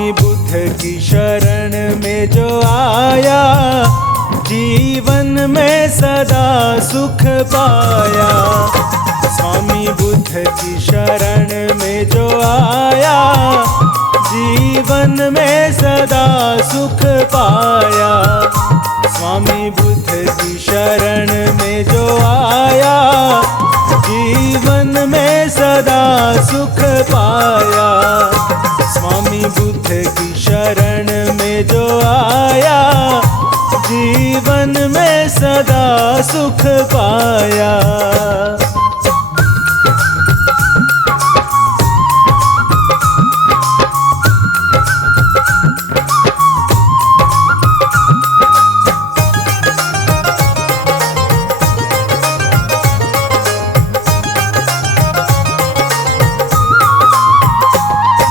स्वामी बुद्ध की शरण में जो आया, जीवन में सदा सुख पाया। स्वामी बुद्ध की शरण में जो आया, जीवन में सदा सुख पाया। स्वामी बुद्ध की शरण में जो आया, जीवन में सदा सुख पाया। स्वामी बुद्ध की शरण में जो आया, जीवन में सदा सुख पाया।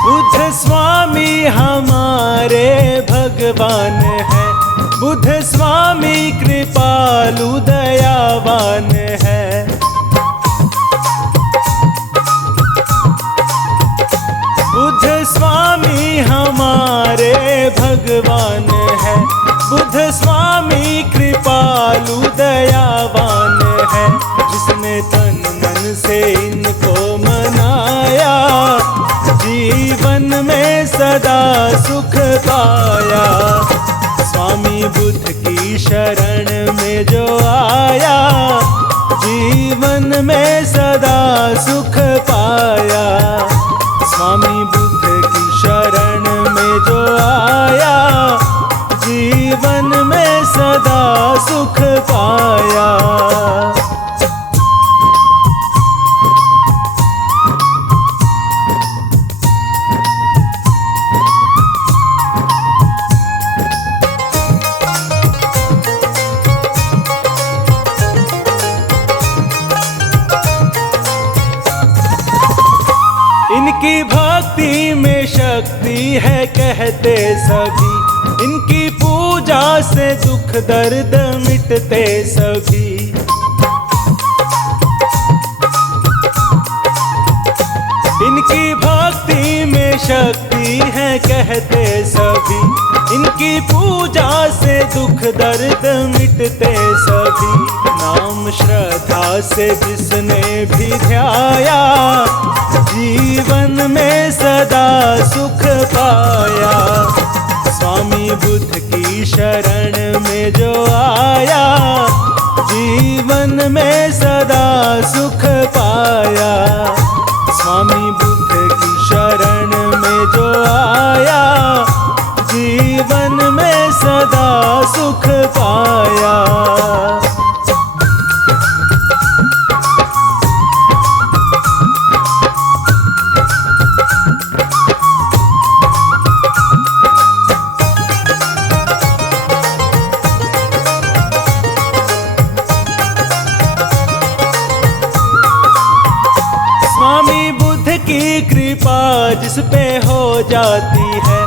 बुद्ध स्वामी हमारे भगवान है, बुद्ध स्वामी कृपालु दयावान है। बुद्ध स्वामी हमारे भगवान है, बुद्ध स्वामी कृपालु दयावान है। जिसने तन मन से इनको मनाया, जीवन में सदा सुख पाया। स्वामी बुद्ध की शरण में जो आया, जीवन में सदा सुख पाया। स्वामी बुद्ध की शरण में जो आया, जीवन में सदा सुख पाया। इनकी भक्ति में शक्ति है कहते सभी, इनकी पूजा से दुख दर्द मिटते सभी। इनकी भक्ति में शक्ति है कहते सभी, इनकी पूजा से दुख दर्द मिटते सभी। नाम श्रद्धा से जिसने भी ध्याया, जीवन में सदा सुख पाया। स्वामी बुद्ध की शरण में जो आया, जीवन में सदा सुख पाया। स्वामी बुद्ध की शरण में जो आया, जीवन में सदा सुख पाया। स्वामी बुद्ध की कृपा जिस पे हो जाती है,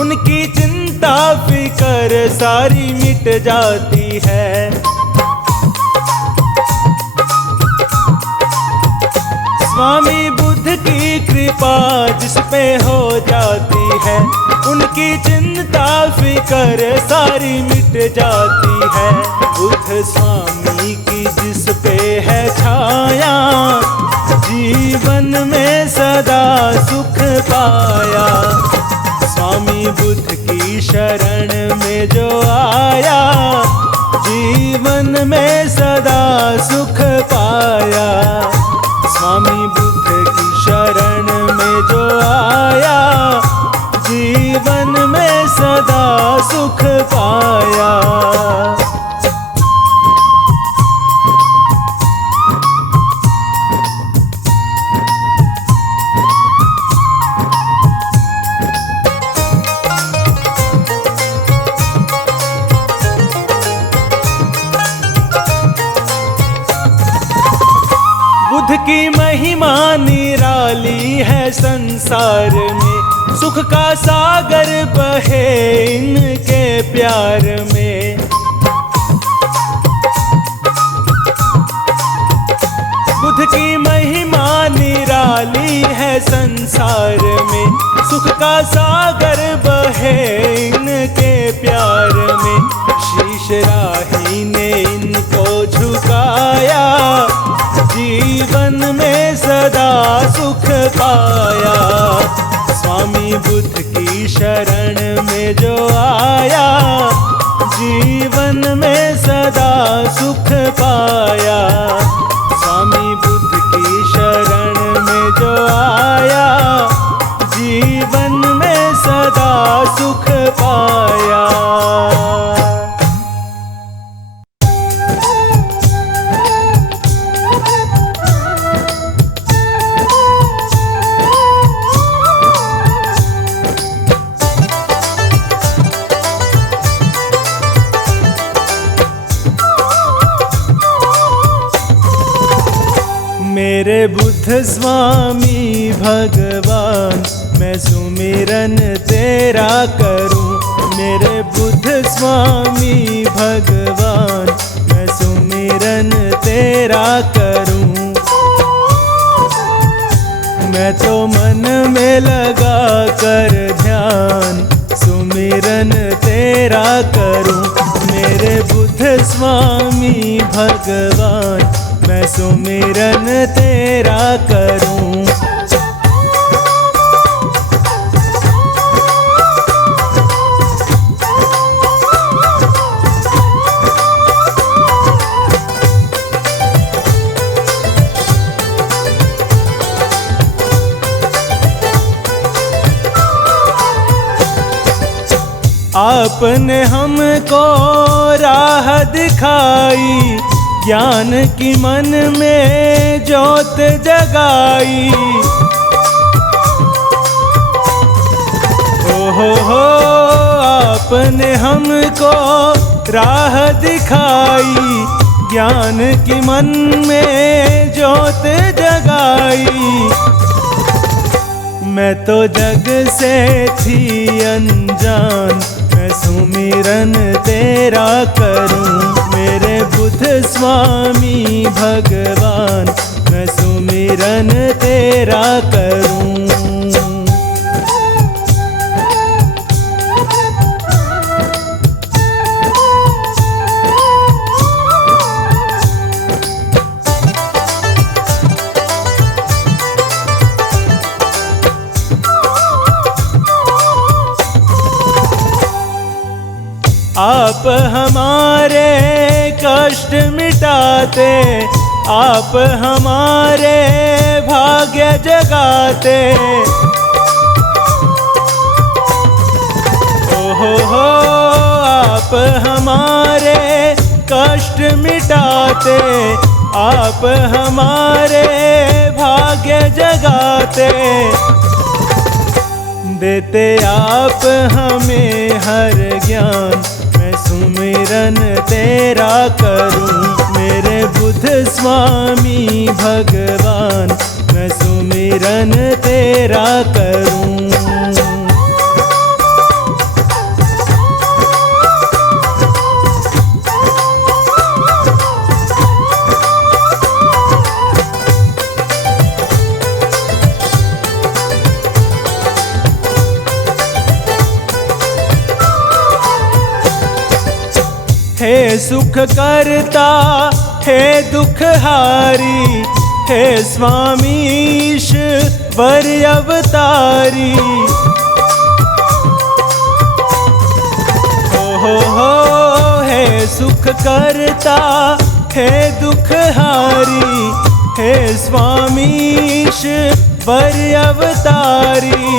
उनकी चिंता फिकर सारी मिट जाती है। स्वामी बुद्ध की कृपा जिस पे हो जाती है, उनकी चिंता फिकर सारी मिट जाती है। बुद्ध स्वामी की जिस पे है छाया, जीवन में सदा सुख पाया। स्वामी बुद्ध की शरण में जो आया, जीवन में सदा सुख पाया। स्वामी बुद्ध की शरण में जो आया, जीवन में सदा सुख पाया। बुद्ध की महिमा निराली है संसार में, सुख का सागर बहे इनके प्यार में। बुद्ध की महिमा निराली है संसार में, सुख का सागर बहे इनके प्यार में। शीश राही ने इनको झुकाया, जीवन में सदा सुख पाया। स्वामी बुद्ध की शरण में जो आया, जीवन में सदा सुख पाया। स्वामी बुद्ध की शरण में जो आया, जीवन में सदा सुख पाया। मेरे बुद्ध स्वामी भगवान, मैं सुमिरन तेरा करूं। मेरे बुद्ध स्वामी भगवान, मैं सुमिरन तेरा करूं। मैं तो मन में लगा कर ध्यान, सुमिरन तेरा करूं। मेरे बुद्ध स्वामी भगवान, मैं सुमिरन तेरा करूं। आपने हमको राह दिखाई, ज्ञान की मन में ज्योत जगाई। हो आपने हमको राह दिखाई, ज्ञान की मन में ज्योत जगाई। मैं तो जग से थी अनजान, मैं सुमिरन तेरा करूं। मेरे बुद्ध स्वामी भगवान, मैं सुमिरन तेरा करूं। आप हमारे कष्ट मिटाते, आप हमारे भाग्य जगाते। हो आप हमारे कष्ट मिटाते, आप हमारे भाग्य जगाते। देते आप हमें हर ज्ञान, मैं सुमिरन तेरा करूं। मेरे बुद्ध स्वामी भगवान, मैं सुमिरन तेरा करूं। हे सुख करता, हे दुख हारी, हे स्वामी ईश्वर अवतारी। हो हे सुख करता, हे दुख हारी, हे स्वामी ईश्वर अवतारी।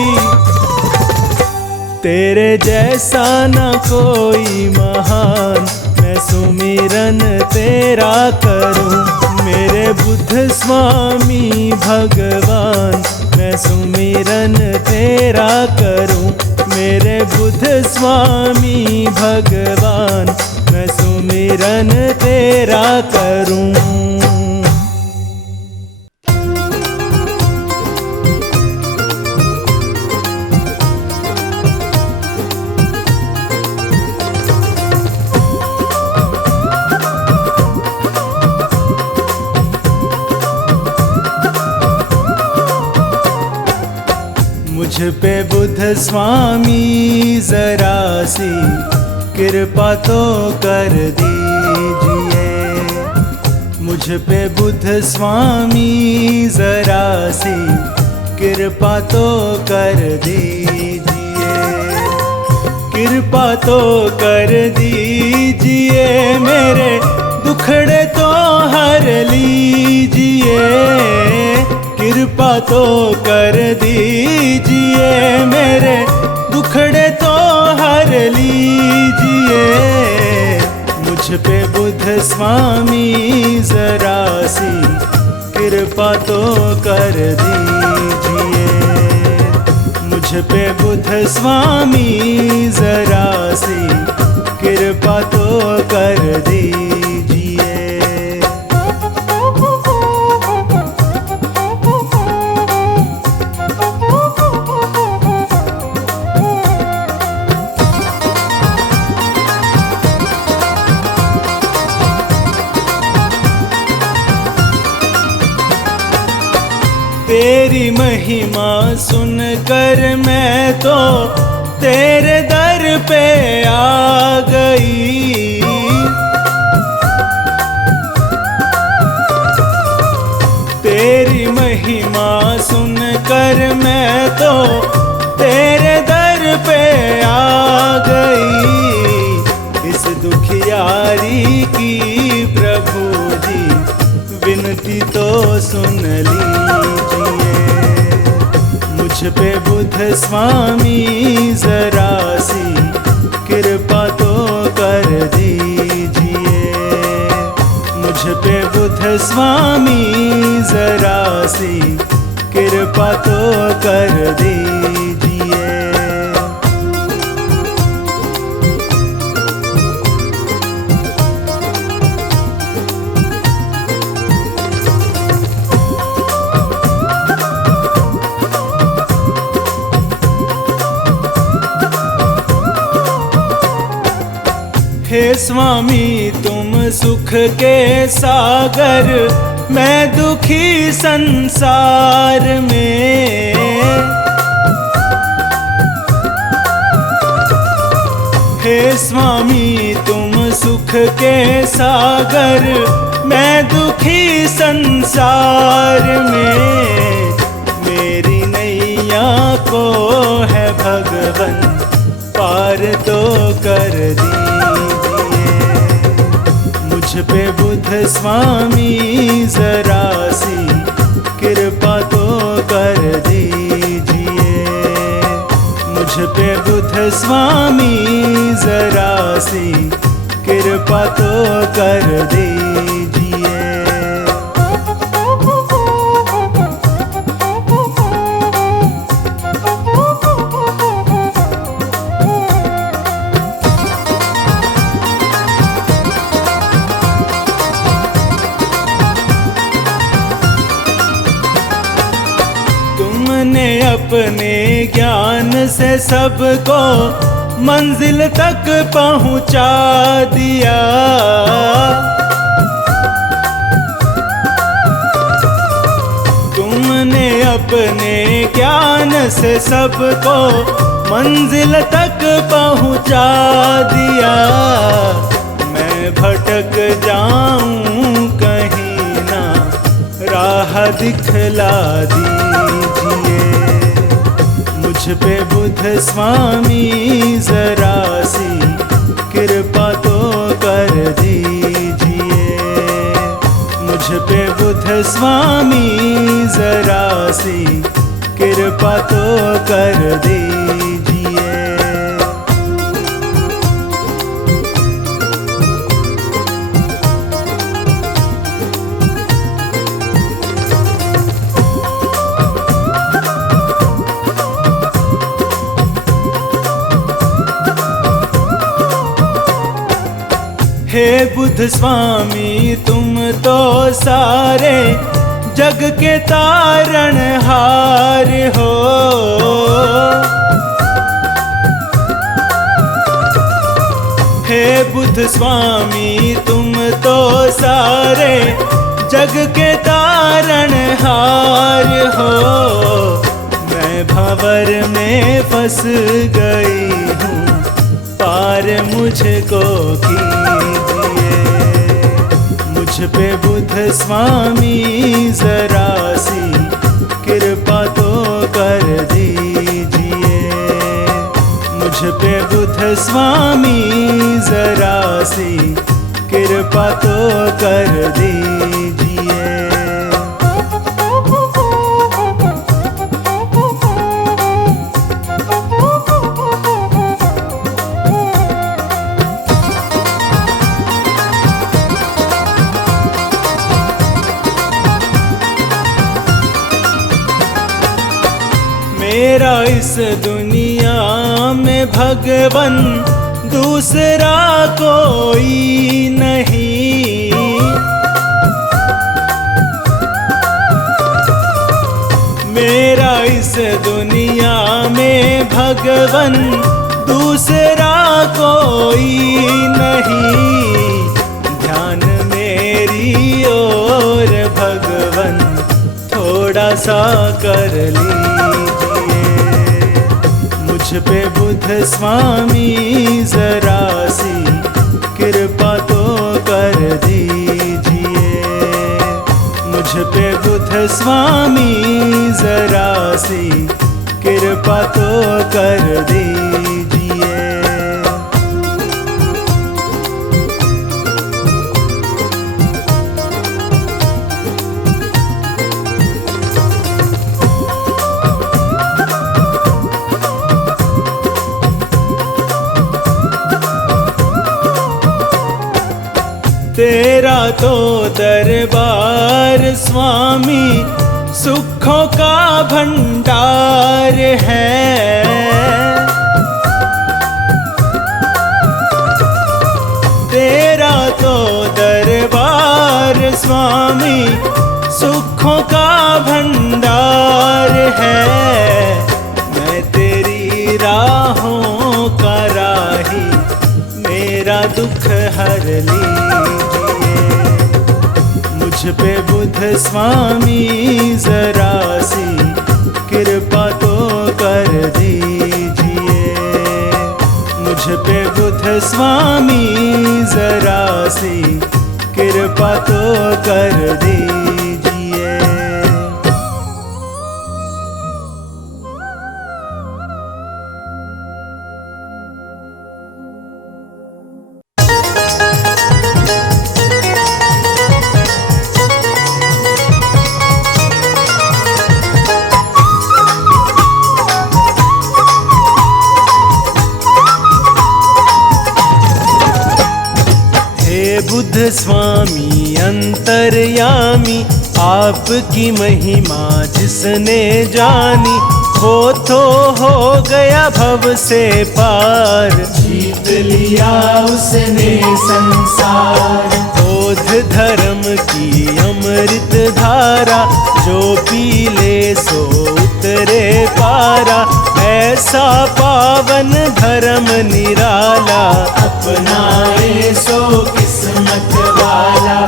तेरे जैसा न कोई महान, मैं सुमिरन तेरा करूं। मेरे बुद्ध स्वामी भगवान, मैं सुमिरन तेरा करूं। मेरे बुद्ध स्वामी भगवान, मैं सुमिरन तेरा करूं। मुझ पे बुद्ध स्वामी जरा सी कृपा तो कर दीजिए। मुझ पे बुद्ध स्वामी जरा सी कृपा तो कर दीजिए। कृपा तो कर दीजिए, मेरे दुखड़े तो हर लीजिए। कृपा तो कर दीजिए, मेरे दुखड़े तो हर लीजिए। मुझ पे बुद्ध स्वामी जरा सी कृपा तो कर दीजिए। मुझ पे बुद्ध स्वामी जरा सी कृपा तो कर दीजिए। तेरी महिमा सुनकर मैं तो तेरे दर पे आ गई। तेरी महिमा सुनकर मैं तो तेरे दर पे आ गई। इस दुखियारी की प्रभु जी विनती तो सुन लीजिए। मुझ पे बुद्ध स्वामी जरा सी कृपा तो कर दीजिए। मुझ पे बुद्ध स्वामी जरा सी कृपा तो कर दीजिए। हे स्वामी तुम सुख के सागर, मैं दुखी संसार में। हे स्वामी तुम सुख के सागर, मैं दुखी संसार में। मेरी नैया को है भगवन पार तो कर दीजिए। मुझ पे बुद्ध स्वामी जरा सी कृपा तो कर दीजिए। मुझ पे बुद्ध स्वामी जरा सी कृपा तो कर दीजिए। तुमने अपने ज्ञान से सबको मंजिल तक पहुंचा दिया। तुमने अपने ज्ञान से सबको मंजिल तक पहुंचा दिया। मैं भटक जाऊं कहीं ना राह दिखला दीजिए। मुझ पे बुद्ध स्वामी जरा सी कृपा तो कर दीजिए। मुझ पे बुद्ध स्वामी जरा सी कृपा तो कर दीजिए। हे बुद्ध स्वामी तुम तो सारे जग के तारणहार हो। हे बुद्ध स्वामी तुम तो सारे जग के तारणहार हो। मैं भंवर भंवर में फंस गई हूँ, पार मुझको कीजिए। मुझ पे बुद्ध स्वामी जरा सी कृपा तो कर दीजिए। मुझ पे बुद्ध स्वामी जरा सी कृपा तो कर दीजिए। मेरा इस दुनिया में भगवन दूसरा कोई नहीं। मेरा इस दुनिया में भगवन दूसरा कोई नहीं। ध्यान मेरी ओर भगवन थोड़ा सा कर लीजिए। मुझ पे बुद्ध स्वामी जरा सी कृपा तो कर दीजिए। मुझ पे बुद्ध स्वामी जरा सी कृपा तो कर दीजिए। तेरा तो दरबार स्वामी सुखों का भंडार है। तेरा तो दरबार स्वामी सुखों का भंडार है। मैं तेरी राहों का राही, मेरा दुख हर लीजिए। मुझ पे बुद्ध स्वामी जरा सी कृपा तो कर दीजिए। मुझ पे बुद्ध स्वामी जरा सी कृपा तो कर दीजिए। बुद्ध स्वामी अंतर्यामी, आपकी महिमा जिसने जानी, हो गया भव से पार, जीत लिया उसने संसार। बोध धर्म की अमृत धारा, जो पी ले सो उतरे पारा। ऐसा पावन धर्म निराला, अपनाए सो किस्मत वाला।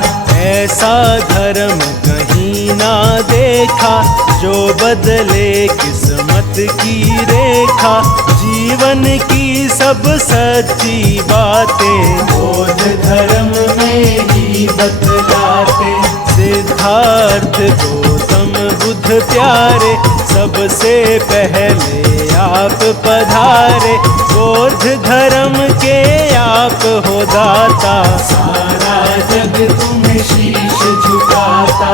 ऐसा धर्म कहीं ना देखा, जो बदले किस्मत की रेखा। जीवन की सब सच्ची बातें बोध धर्म में ही बतलाते। सिद्धार्थ गौतम बुद्ध प्यारे, सबसे पहले आप पधारे। बोध धर्म के आप हो दाता, सारा जग तुम्हें शीश झुकाता।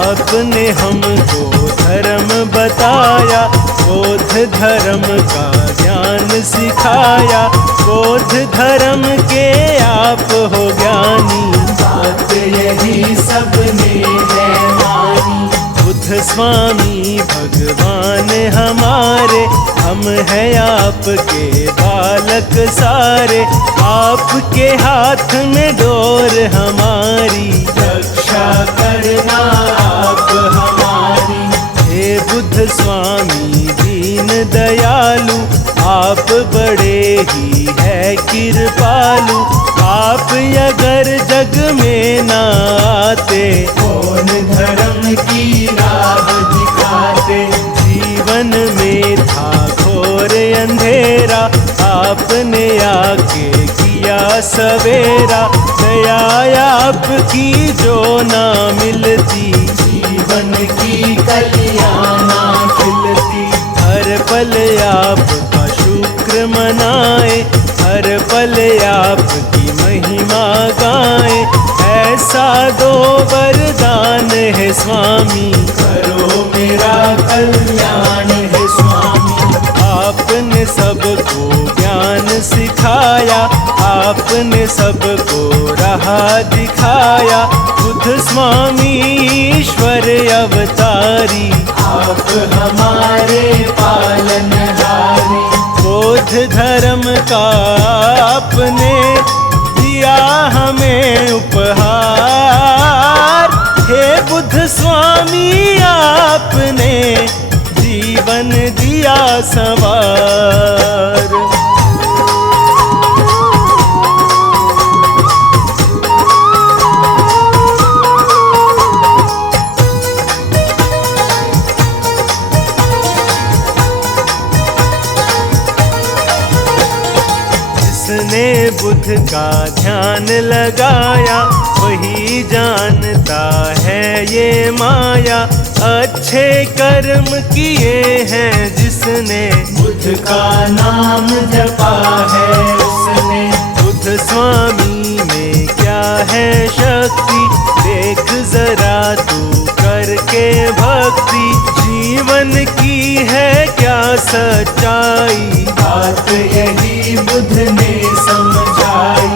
आपने हमको धर्म बताया, बोध धर्म का ज्ञान सिखाया। बोध धर्म के आप हो ज्ञानी, बात यही सबने है मानी। बुद्ध स्वामी भगवान हमारे, हम हैं आपके बालक सारे। आपके हाथ में डोर हमारी, रक्षा करना आप हमारी। हे बुद्ध स्वामी दीन दयालु, आप बड़े ही है कृपालु। आप अगर जग में ना आते, कौन धर्म की राह दिखाते। जीवन में था सवेरा, दया आपकी जो ना मिलती, जीवन की कलियां ना खिलती। हर पल आपका शुक्र मनाए, हर पल आपकी महिमा गाए, ऐसा दो वरदान है स्वामी, करो मेरा कल्याण है स्वामी। आपने सबको ज्ञान सिखाया, आपने सबको राह दिखाया, बुद्ध स्वामी ईश्वर अवतारी, आप हमारे पालनहारी। बौद्ध धर्म का आपने दिया हमें उपहार, हे बुद्ध स्वामी आपने जीवन दिया संवार। जिसने बुद्ध का ध्यान लगाया, वही जानता है ये माया, अच्छे कर्म किए हैं जिसने, बुद्ध का नाम जपा है उसने। बुद्ध स्वामी में क्या है शक्ति, देख जरा तू करके भक्ति, जीवन की है क्या सच्चाई, बात यही बुद्ध ने समझाई।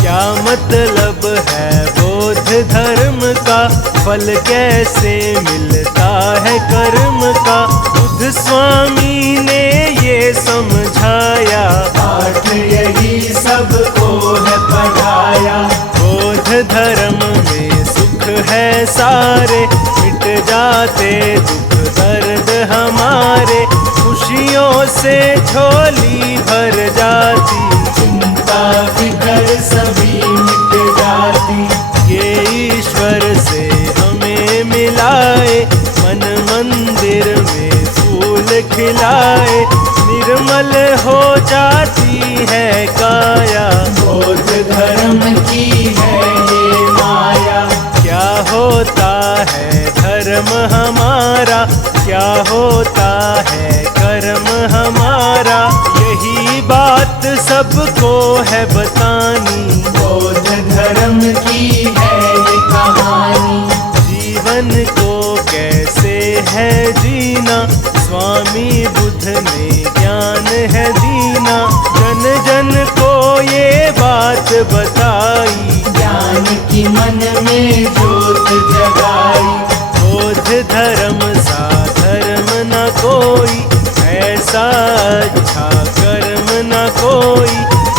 क्या मतलब है बौद्ध धर्म का, फल कैसे मिलता है कर्म का, बुद्ध स्वामी ने ये समझाया, पाठ यही सबको है पढ़ाया। बौद्ध धर्म में सुख है सारे, मिट जाते दुख दर्द हमारे, खुशियों से झोली भर जाती, चिंता फिकर सभी मिट जाती। ये ईश्वर से हमें मिलाए, मन मंदिर में फूल खिलाए, निर्मल हो जाती है काया, बौद्ध धर्म की है ये माया। क्या होता है धर्म हमारा, क्या होता है कर्म हमारा, यही बात सबको है बतानी, बौद्ध धर्म की है ये कहानी। जीवन को कैसे है जीना, स्वामी बुद्ध ने ज्ञान है दीना, जन जन को ये बात बताई, ज्ञान की मन में ज्योत जगाई। बौद्ध धर्म सा धर्म न कोई, ऐसा अच्छा कर्म न कोई,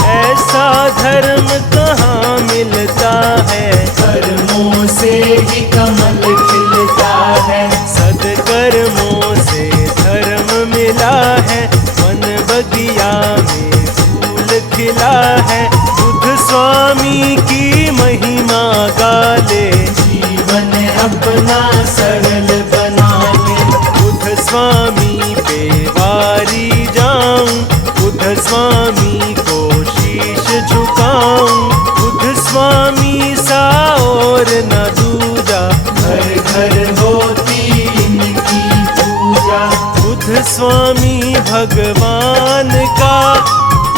ऐसा धर्म कहाँ मिलता है, कर्मों से ही कमल खिलता है। सदकर्मों से धर्म मिला है, वन बगिया में फूल खिला है, बुद्ध स्वामी की महिमा गाले, जीवन अपना सरल बना ले। बुद्ध स्वामी पे वारी जाऊं, बुद्ध स्वामी को शीश झुकाऊं, बुद्ध स्वामी सा और न दूजा, घर घर होती इनकी पूजा। बुद्ध स्वामी भगवान का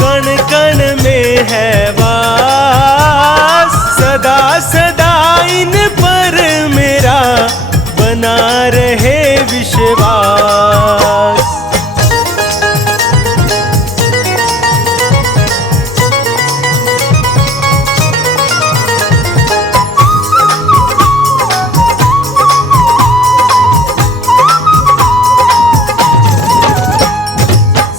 कण कण में है वास, सदा सदा इन पर मेरा बना रहे विश्वास।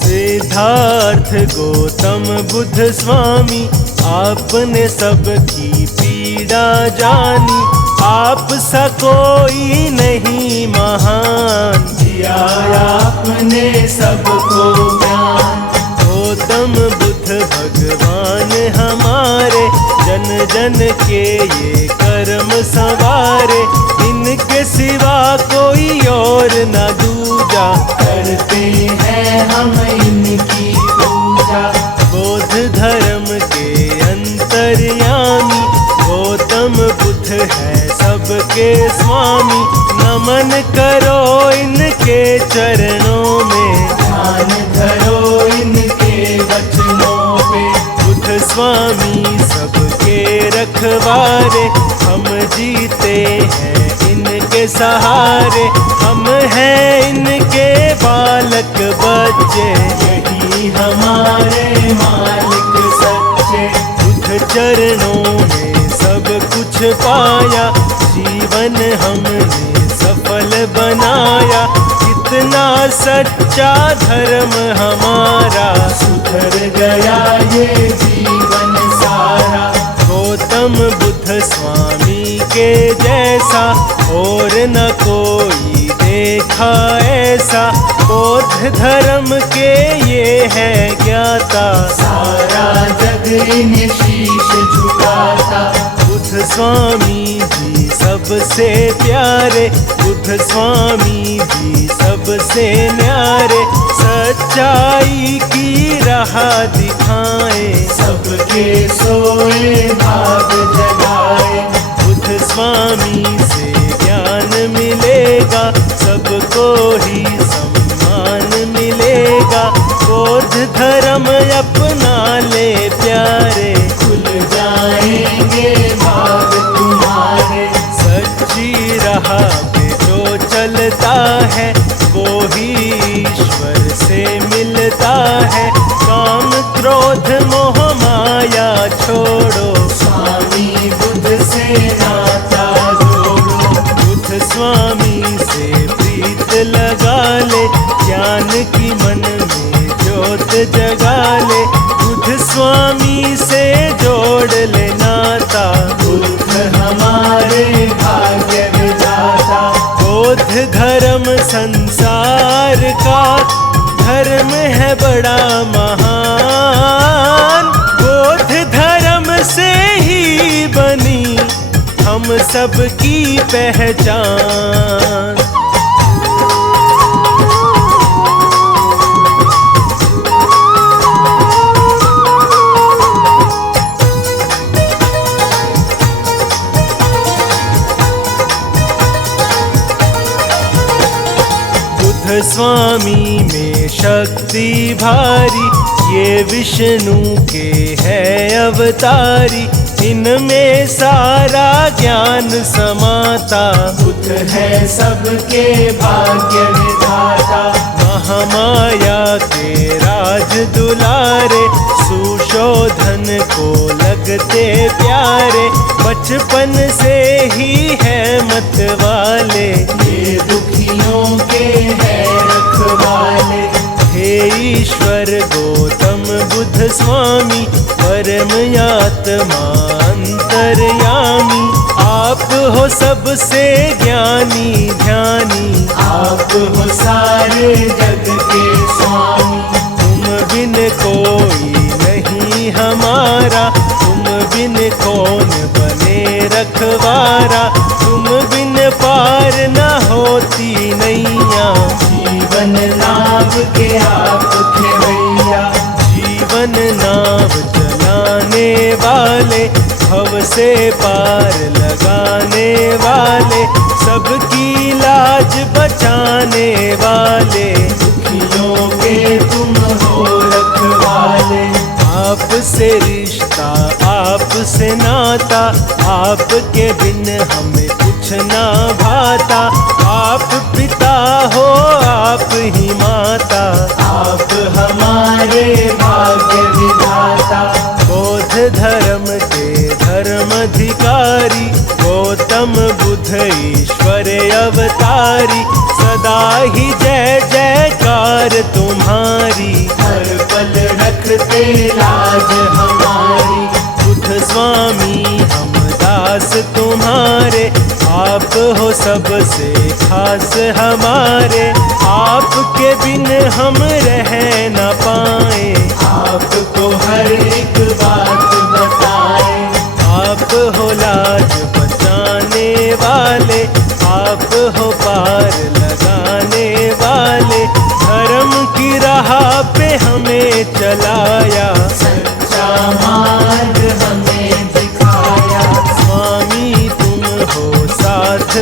सिद्धार्थ गौतम बुद्ध स्वामी, आपने सबकी पीड़ा जानी, आप सा कोई नहीं महान, दिया आपने सबको ज्ञान। गौतम बुद्ध भगवान हमारे, जन जन के ये कर्म संवारे, इनके सिवा कोई और न दूजा, करते हैं हम इनकी पूजा। बौद्ध धर्म के अंत के स्वामी, नमन करो इनके चरणों में, ध्यान धरो इनके वचनों पे। बुद्ध स्वामी सबके रखवारे, हम जीते हैं इनके सहारे, हम हैं इनके बालक बच्चे, यही हमारे मालिक सच्चे। बुद्ध चरणों में सब कुछ पाया, जीवन हमने सफल बनाया, कितना सच्चा धर्म हमारा, सुधर गया ये जीवन सारा। गौतम बुद्ध स्वामी के जैसा और न कोई देखा ऐसा, बौद्ध धर्म के ये है ज्ञाता, सारा जग इन्हें शीश झुकाता। बुद्ध स्वामी जी सबसे प्यारे, बुद्ध स्वामी जी सबसे न्यारे, सच्चाई की राह दिखाए, सबके सोए भाग जगाए। बुद्ध स्वामी से ज्ञान मिलेगा, सबको ही सम्मान मिलेगा, बौद्ध धर्म अपना ले प्यारे, खुल जाएंगे भाग तुम्हारे। सच्ची राह पे जो चलता है वो ही ईश्वर से मिलता है, काम क्रोध मोह माया छोड़ो, स्वामी बुद्ध से नाता जोड़ो। बुद्ध स्वामी से प्रीत लगा ले, ज्ञान की मन में ज्योत जगा ले, बुद्ध स्वामी से जोड़ ले नाता, बुद्ध हमारे भाग्य विधाता। बौद्ध धर्म संसार का धर्म है बड़ा महान, बौद्ध धर्म से ही बनी हम सबकी पहचान। बुद्ध स्वामी में शक्ति भारी, ये विष्णु के है अवतारी, इनमें सारा ज्ञान समाता, बुद्ध है सबके भाग्य विधाता। महामाया के राज दुलारे, सुशोधन को लगते प्यारे, बचपन से ही है मत वाले, ये दुखियों के है रखवाले। हे ईश्वर गौतम बुद्ध स्वामी, परम आत्मा अंतर्यामी, आप हो सबसे ज्ञानी ध्यानी, आप हो सारे जग के स्वामी। तुम बिन कोई नहीं हमारा, तुम बिन कौन बने रखवारा, तुम बिन पार न होती नैया, जीवन नाव के आप खेवैया। जीवन नाव चलाने वाले, भव से पार लगाने वाले, सबकी लाज बचाने वाले, दुखियों के तुम हो रखवाले। आपसे रिश्ता आपसे नाता, आपके बिन हमें कुछ ना भाता, आप पिता हो आप ही माता, आप हमारे भाग्य विधाता। बौद्ध धर्म के धर्माधिकारी, गौतम बुद्ध ईश्वर अवतारी, सदा ही जय जयकार तुम्हारी, हर पल रखते लाज हमारी। बुद्ध स्वामी हम दास तुम्हारे, आप हो सबसे खास हमारे, आपके बिन हम रह न पाए, आपको हर एक बात बताए। आप हो लाज बचाने वाले, आप हो पार लगाने वाले, धर्म की राह पे हमें चलाया, सच्चा मार्ग हमें दिखाया। स्वामी तुम हो साथ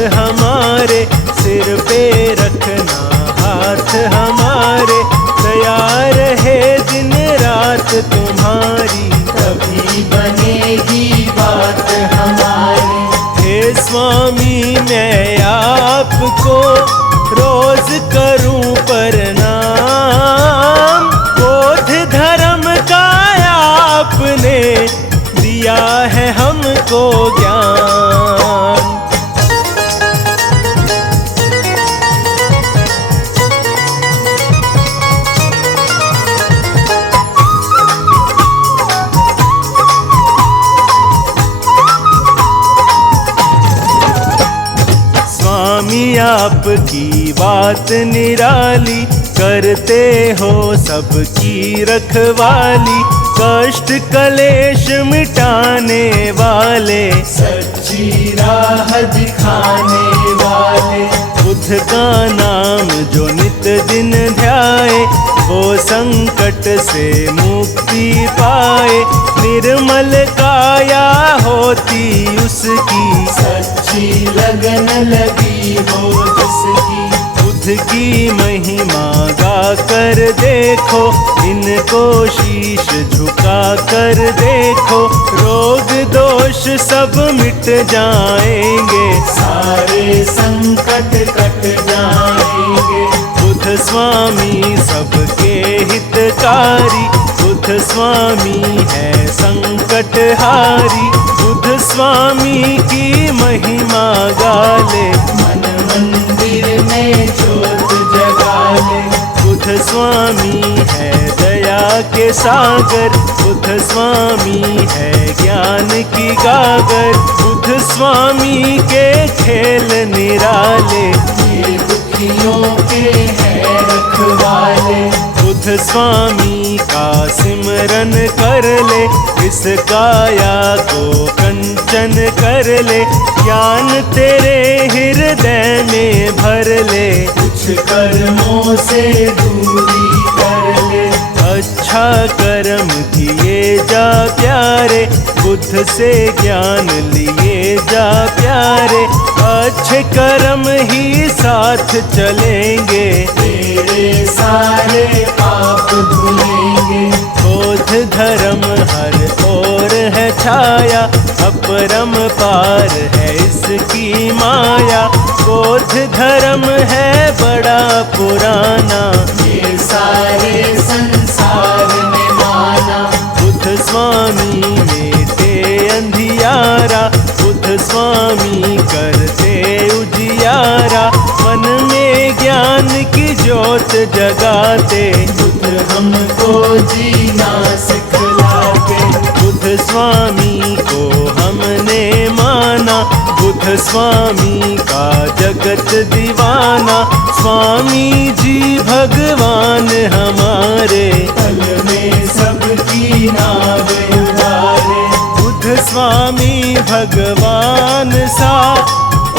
आपकी बात निराली, करते हो सबकी रखवाली, कष्ट कलेश मिटाने वाले, सच्ची राह दिखाने वाले। बुद्ध का नाम जो नित दिन ध्याए, वो संकट से मुक्ति पाए, निर्मल काया होती उसकी, सच्ची लगन लगी हो जिसकी। बुद्ध की महिमा गा कर देखो, इनको शीश झुका कर देखो, रोग दोष सब मिट जाएंगे, सारे संकट कट जाएंगे। बुद्ध स्वामी सबके हितकारी, बुद्ध स्वामी है संकटहारी, बुद्ध स्वामी की महिमा गाले, मन मंदिर में ज्योत जगा ले। बुद्ध स्वामी है दया के सागर, बुद्ध स्वामी है ज्ञान की गागर, बुद्ध स्वामी के खेल निराले, ये दुखियों के हैं रखवाले। बुद्ध स्वामी का सिमरन कर ले, इस काया को कंचन कर ले, ज्ञान तेरे हृदय में भर ले, कुछ कर्मों से दूरी कर ले। अच्छा कर्म किए जा प्यारे, बुद्ध से ज्ञान लिए जा प्यारे, अच्छे कर्म ही साथ चलेंगे, तेरे सारे पाप धुलेंगे। बोध धर्म हर ओर है छाया, अपरम पार है इसकी माया, बोध धर्म है बड़ा पुराना, ये सारे संसार में माना। बुद्ध स्वामी मेटे अंधियारा, बुद्ध स्वामी करते उजियारा, मन में ज्ञान की ज्योत जगाते, बुद्ध हमको जीना सिखलाते। बुद्ध स्वामी को हमने माना, बुद्ध स्वामी का जगत दीवाना, स्वामी जी भगवान हमारे, पल में सबकी नाव उबारे। बुद्ध स्वामी भगवान सा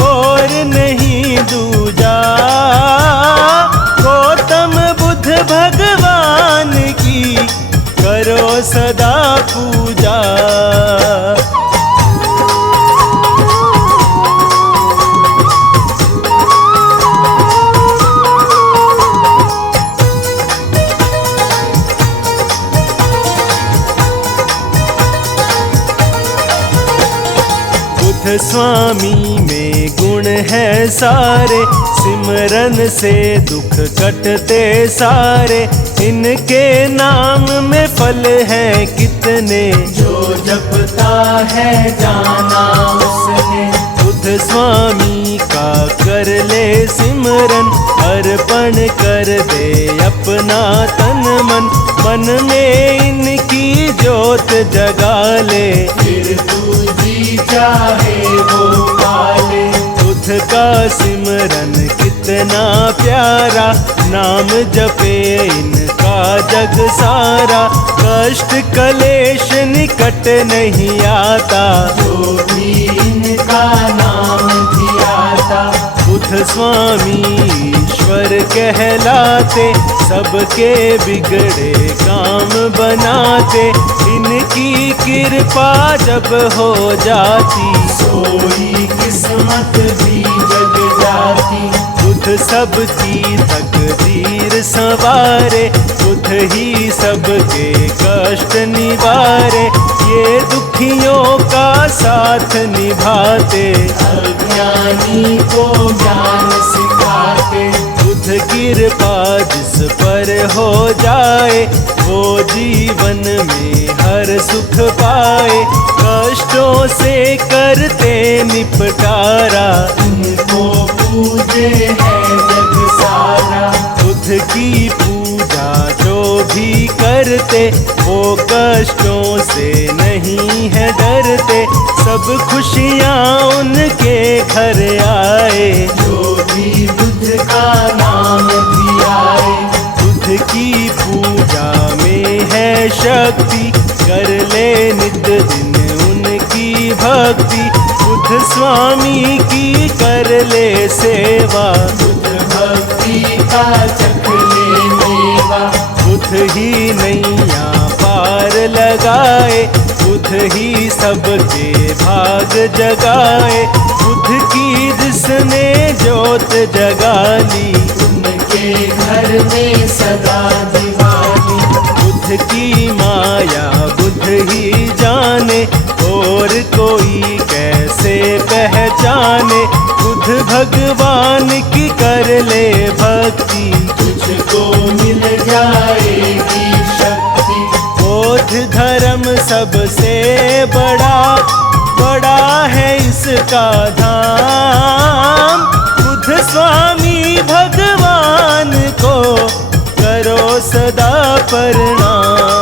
और नहीं दूजा, गौतम बुद्ध भगवान की करो सदा पूजा। बुद्ध स्वामी में गुण है सारे, सिमरन से दुख कटते सारे, इनके नाम में फल है कितने, जो जपता है जाना उसने। बुद्ध स्वामी का कर ले सिमरन, अर्पण कर दे अपना तन मन, मन में इनकी ज्योत जगा ले, फिर तू जी चाहे वो पाले। बुद्ध का सिमरन कितना प्यारा, नाम जपे इनका जग सारा, कष्ट कलेश निकट नहीं आता, जो भी इनका नाम धियाता। बुद्ध स्वामी ईश्वर कहलाते, सबके बिगड़े काम बनाते, इनकी कृपा जब हो जाती, सोई किस्मत भी जग जाती। बुद्ध सबकी तकदीर संवारे, बुद्ध ही सबके कष्ट निवारे, ये दुखियों का साथ निभाते, अज्ञानी को ज्ञान सिखाते। बुद्ध कृपा जिस पर हो जाए, वो जीवन में हर सुख पाए, कष्टों से करते निपटारा, इनको पूजे है जग सारा। बुद्ध की पूजा जो भी करते वो कष्टों से नहीं है डरते। सब खुशियाँ उनके घर आए, जो भी बुद्ध का नाम भी आए। बुद्ध की पूजा में है शक्ति, कर ले नित दिन उनकी भक्ति। बुद्ध स्वामी की कर ले सेवा, बुद्ध भक्ति का चख ले मेवा। बुद्ध ही नैया पार लगाए, बुद्ध ही सबके भाग जगाए। बुद्ध की जिसने जोत जगा ली, उनके घर में सदा दिवाली। बुद्ध की माया बुद्ध ही जाने, और कोई कैसे पहचाने। बुद्ध भगवान की कर ले भक्ति, तुझको मिल जाएगी शक्ति। बौद्ध धर्म सबसे बड़ा, बड़ा है इसका धाम। बुद्ध स्वामी भगवान को करो सदा प्रणाम।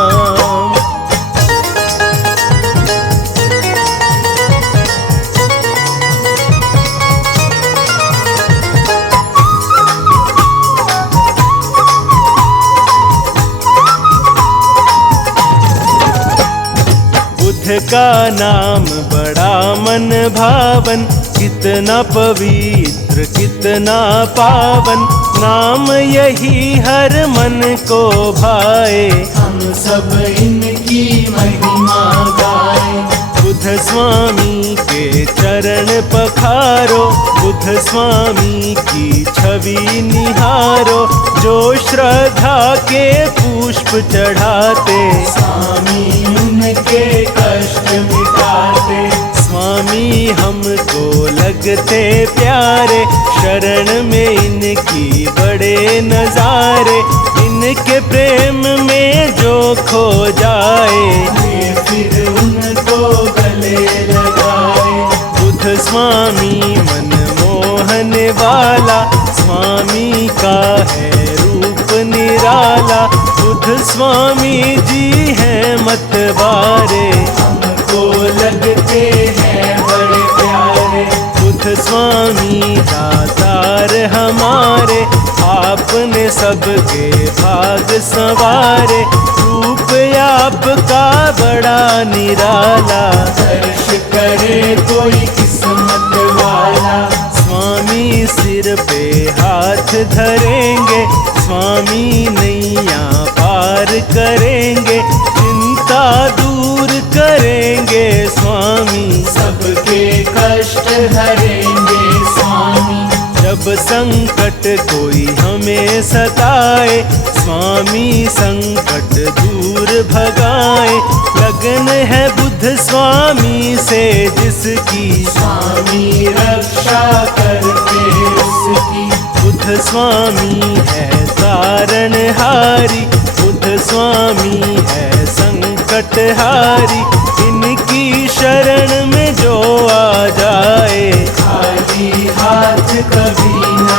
बुद्ध का नाम बड़ा मन भावन, कितना पवित्र कितना पावन। नाम यही हर मन को भाए, हम सब इनकी महिमा गाएं। बुद्ध स्वामी के चरण पखारो, बुद्ध स्वामी की छवि निहारो। जो श्रद्धा के पुष्प चढ़ाते, स्वामी उनके कष्ट मिटाते। स्वामी हमको लगते प्यारे, शरण में इनकी बड़े नजारे। इनके प्रेम में जो खो जाए, वे फिर उनको गले लगाए। बुद्ध स्वामी मन मोहन वाला, स्वामी का है रूप निराला। बुद्ध स्वामी जी हैं मतवारे, हमको लगते हैं बड़े प्यारे। बुद्ध स्वामी दातार हमारे, आपने सबके भाग संवारे। रूप आपका बड़ा निराला, दर्श करे कोई किस्मत वाला। स्वामी सिर पे हाथ धरेंगे, स्वामी नैया पार करेंगे। चिंता दूर करेंगे स्वामी, सबके कष्ट हरेंगे स्वामी। जब संकट कोई हमें सताए, स्वामी संकट दूर भगाए। लगन है बुद्ध स्वामी से जिसकी, स्वामी रक्षा करते उसकी। बुद्ध स्वामी है तारणहारी, बुद्ध स्वामी है संकटहारी। इनकी शरण में जो आ जाए, खाली हाथ कभी न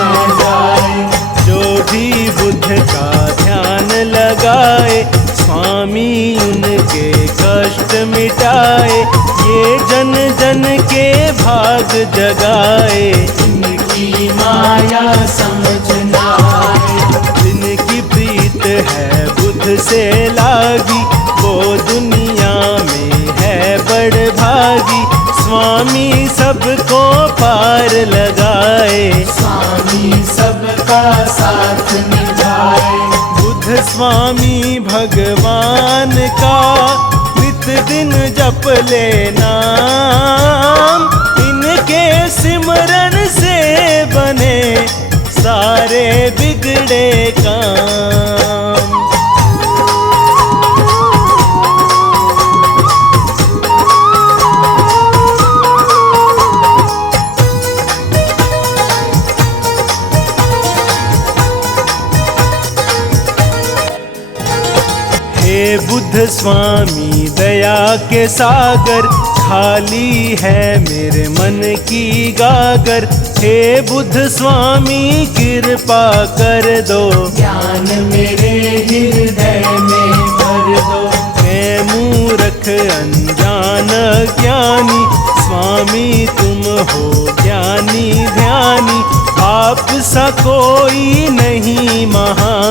जाए। जो भी बुद्ध का ध्यान लगाए, स्वामी उनके कष्ट मिटाए। ये जन जन के भाग जगाए, इनकी माया समझ न आए। जिनकी प्रीत है बुद्ध से लागी, वो दुनिया में है बड़ भागी। स्वामी सबको पार लगाए, स्वामी सबका साथ निभाए। बुद्ध स्वामी भगवान का नित दिन जप ले नाम। इनके सिमरन से बने सारे बिगड़े काम। हे बुद्ध स्वामी दया के सागर, खाली है मेरे मन की गागर। हे बुद्ध स्वामी कृपा कर दो, ज्ञान मेरे हृदय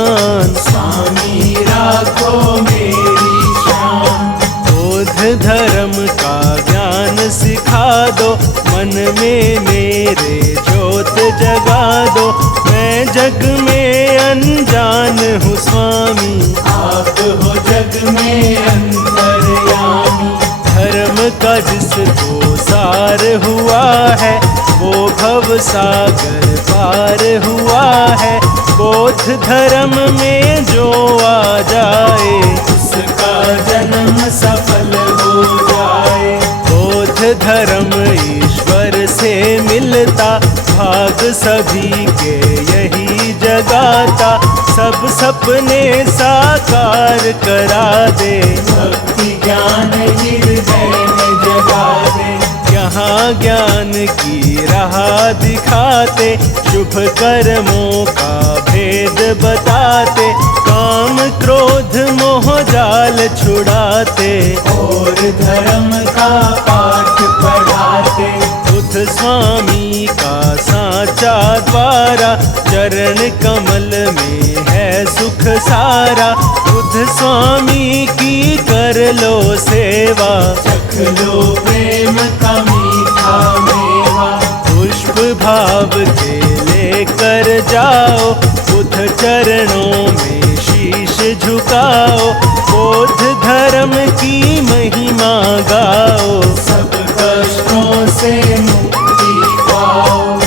मान। स्वामी राखो मेरी शान। बोध धर्म का ज्ञान सिखा दो, मन में मेरे ज्योत जगा दो। मैं जग में अनजान हूँ स्वामी, आप हो जग में अंतर्यामी। धर्म का जिसको सार हुआ है, वो भव सागर पार हुआ है। बोध धर्म में जो आ जाए, उसका जन्म सफल हो जाए। बोध धर्म ईश्वर से मिलता, भाग सभी के यही जगाता। सब सपने साकार करा दे, भक्ति ज्ञान हृदय में जगा दे। यहाँ ज्ञान की राह दिखाते, शुभ कर्मों का भेद बताते। काम क्रोध मोह जाल छुड़ाते, और धर्म का पाठ पढ़ाते। बुद्ध स्वामी का साचा द्वारा, चरण कमल में है सुख सारा। बुद्ध स्वामी की कर लो सेवा, चख लो प्रेम का मीठा मेवा। पुष्प भाव के लेकर जाओ, बुद्ध चरणों में शीश झुकाओ। बोध धर्म की महिमा गाओ, सब कष्टों से मुक्ति पाओ।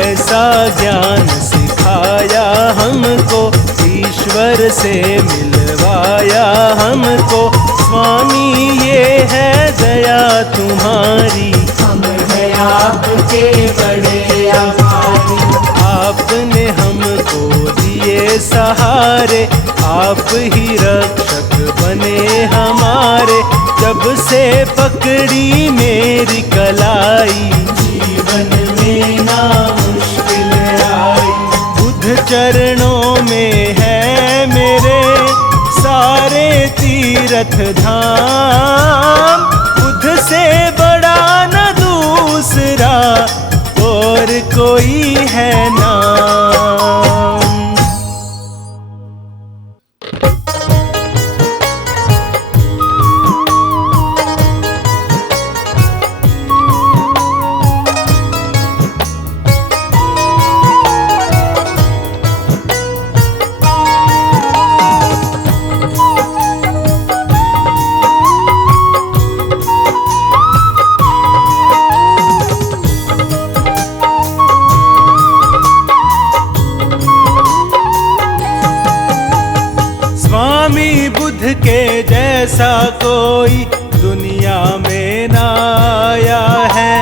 ऐसा ज्ञान सिखाया हमको, ईश्वर से मिलवाया हमको। स्वामी ये है दया तुम्हारी, हम हैं आपके बड़े आभारी। आपने हमको दिए सहारे, आप ही रक्षक बने हमारे। जब से पकड़ी मेरी कलाई, जीवन में ना मुश्किल आई। बुद्ध चरणों में है मेरे सारे तीर्थ धाम। बुद्ध से बड़ा न दूसरा और कोई है नाम। स्वामी बुद्ध के जैसा कोई दुनिया में ना आया है।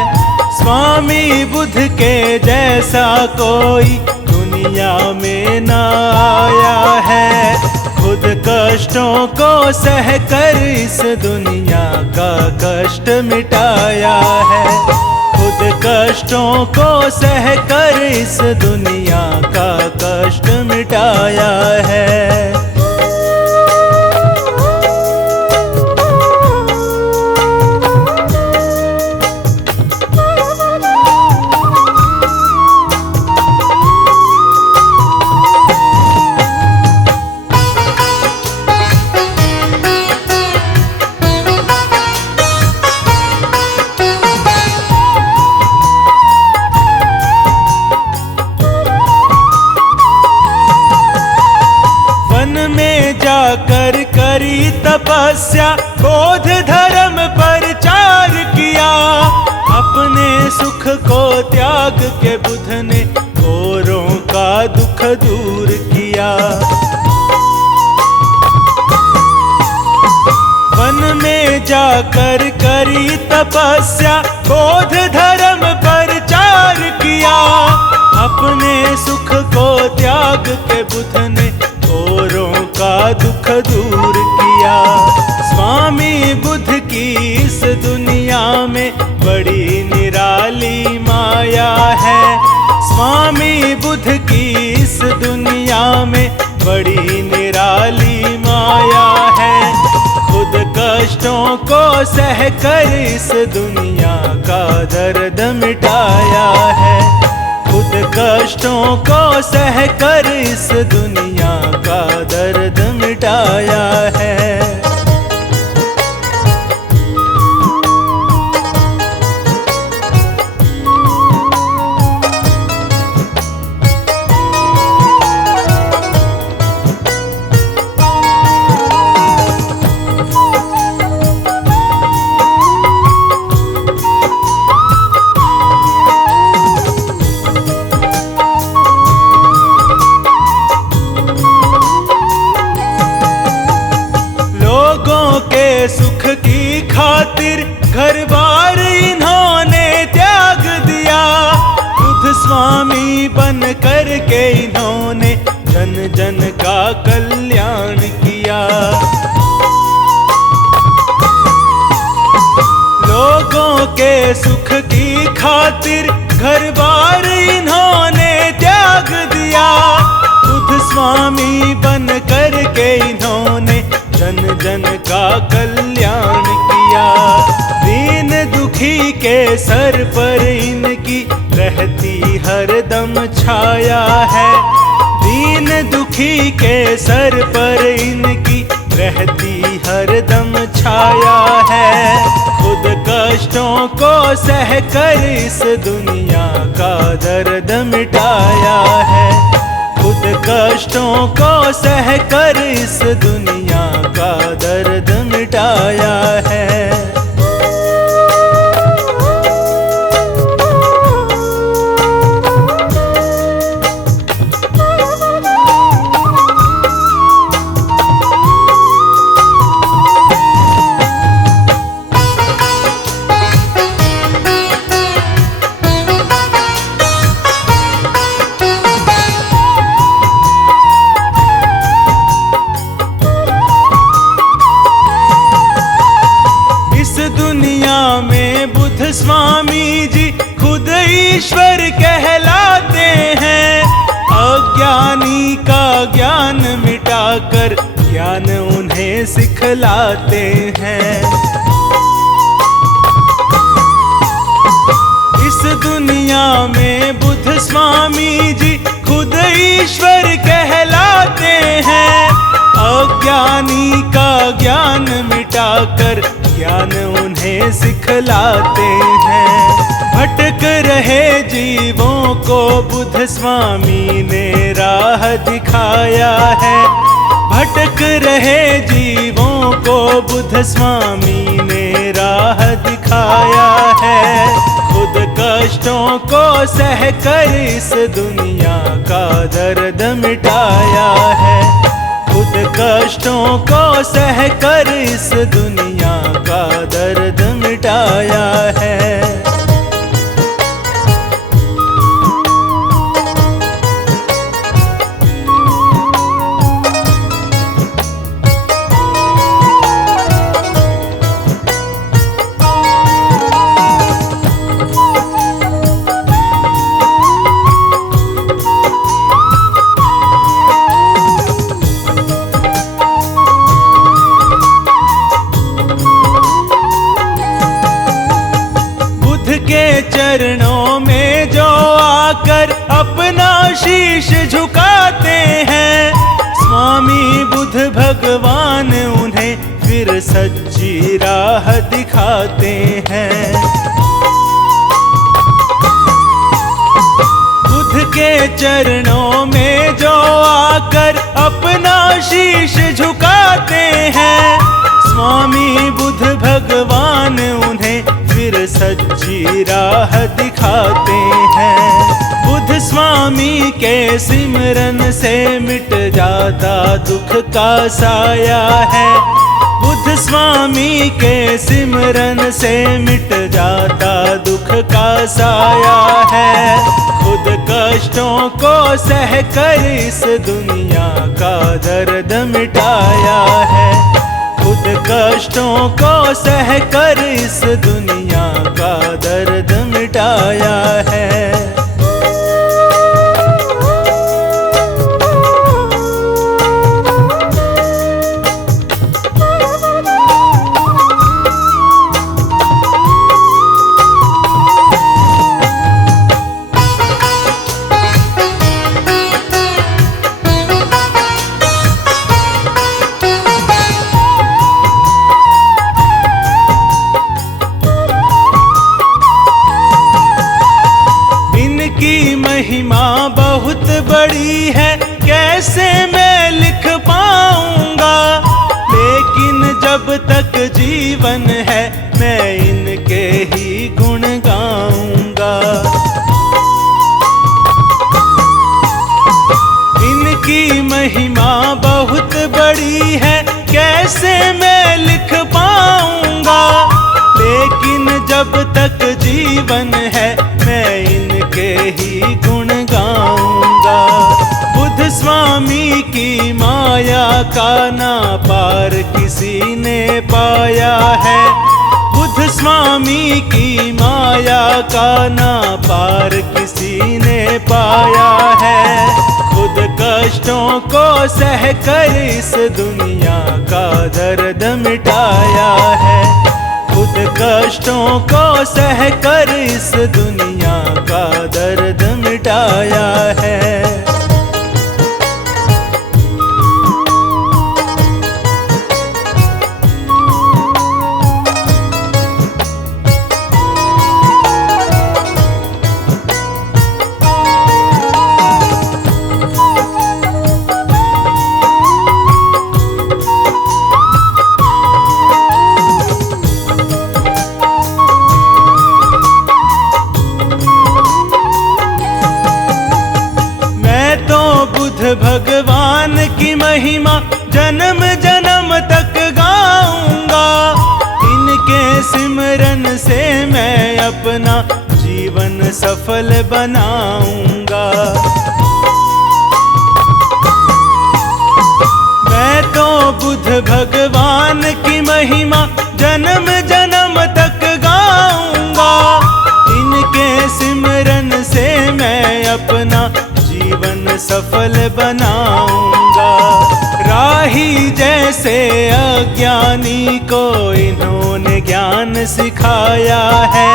स्वामी बुद्ध के जैसा कोई दुनिया में ना आया है। खुद कष्टों को सह कर इस दुनिया का कष्ट मिटाया है। खुद कष्टों को सह कर इस दुनिया का कष्ट मिटाया है। जाकर करी तपस्या, बोध धर्म प्रचार किया। अपने सुख को त्याग के बुद्ध ने औरों का दुख दूर किया। वन में जाकर करी तपस्या, बोध धर्म प्रचार किया। अपने सुख को त्याग के बुद्ध ने औरों का दुख दूर किया। स्वामी बुद्ध की इस दुनिया में बड़ी निराली माया है। स्वामी बुद्ध की इस दुनिया में बड़ी निराली माया है। खुद कष्टों को सह कर इस दुनिया का दर्द मिटाया है। खुद कष्टों को सह कर इस दुनिया का मिटाया है। सुख की खातिर घर बार इन्होंने त्याग दिया, बुद्ध स्वामी बन कर के इन्होंने जन जन का कल्याण किया। लोगों के सुख की खातिर घर बार इन्होंने त्याग दिया, बुद्ध स्वामी बन कर के इन्होंने जन जन का कल्याण किया। दीन दुखी के सर पर इनकी रहती हरदम छाया है, दीन दुखी के सर पर इनकी रहती हरदम छाया है। खुद कष्टों को सह कर इस दुनिया का दर्द मिटाया है, खुद कष्टों को सह कर इस दुनिया का दर्द मिटाया है। स्वामी जी खुद ईश्वर कहलाते हैं, अज्ञानी का ज्ञान मिटाकर ज्ञान उन्हें सिखलाते हैं। इस दुनिया में बुद्ध स्वामी जी खुद ईश्वर कहलाते हैं, अज्ञानी का ज्ञान मिटाकर ज्ञान उन्हें सिखलाते हैं। भटक रहे जीवों को बुद्ध स्वामी ने राह दिखाया है, भटक रहे जीवों को बुद्ध स्वामी ने राह दिखाया है। खुद कष्टों को सह कर इस दुनिया का दर्द मिटाया है, खुद कष्टों को सह कर इस दुनिया का दर्द मिटाया है। चरणों में जो आकर अपना शीश झुकाते हैं, स्वामी बुद्ध भगवान उन्हें फिर सच्ची राह दिखाते हैं। बुद्ध के चरणों में जो आकर अपना शीश झुकाते हैं, स्वामी बुद्ध भगवान उन्हें फिर सच्ची राह दिखाते हैं। बुद्ध स्वामी के सिमरन से मिट जाता दुख का साया है, बुद्ध स्वामी के सिमरन से मिट जाता दुख का साया है। खुद कष्टों को सह कर इस दुनिया का दर्द मिटाया है, खुद कष्टों को सह कर इस दुनिया का दर्द मिटाया है। बहुत बड़ी है, कैसे मैं लिख पाऊंगा, लेकिन जब तक जीवन है मैं इनके ही गुण गाऊंगा। इनकी महिमा बहुत बड़ी है, कैसे मैं लिख पाऊंगा, लेकिन जब तक जीवन है मैं इनके ही गुण गाऊंगा। बुद्ध स्वामी की माया का ना पार किसी ने पाया है, बुद्ध स्वामी की माया का ना पार किसी ने पाया है। खुद कष्टों को सह कर इस दुनिया का दर्द मिटाया है, खुद कष्टों को सह कर इस दुनिया का दर्द मिटाया है। भगवान की महिमा जन्म जन्म तक गाऊंगा, इनके सिमरन से मैं अपना जीवन सफल बनाऊंगा। मैं तो बुद्ध भगवान की महिमा जन्म जन्म तक गाऊंगा, इनके सिमरन से मैं अपना जीवन सफल बनाऊंगा। राही जैसे अज्ञानी को इन्होंने ज्ञान सिखाया है,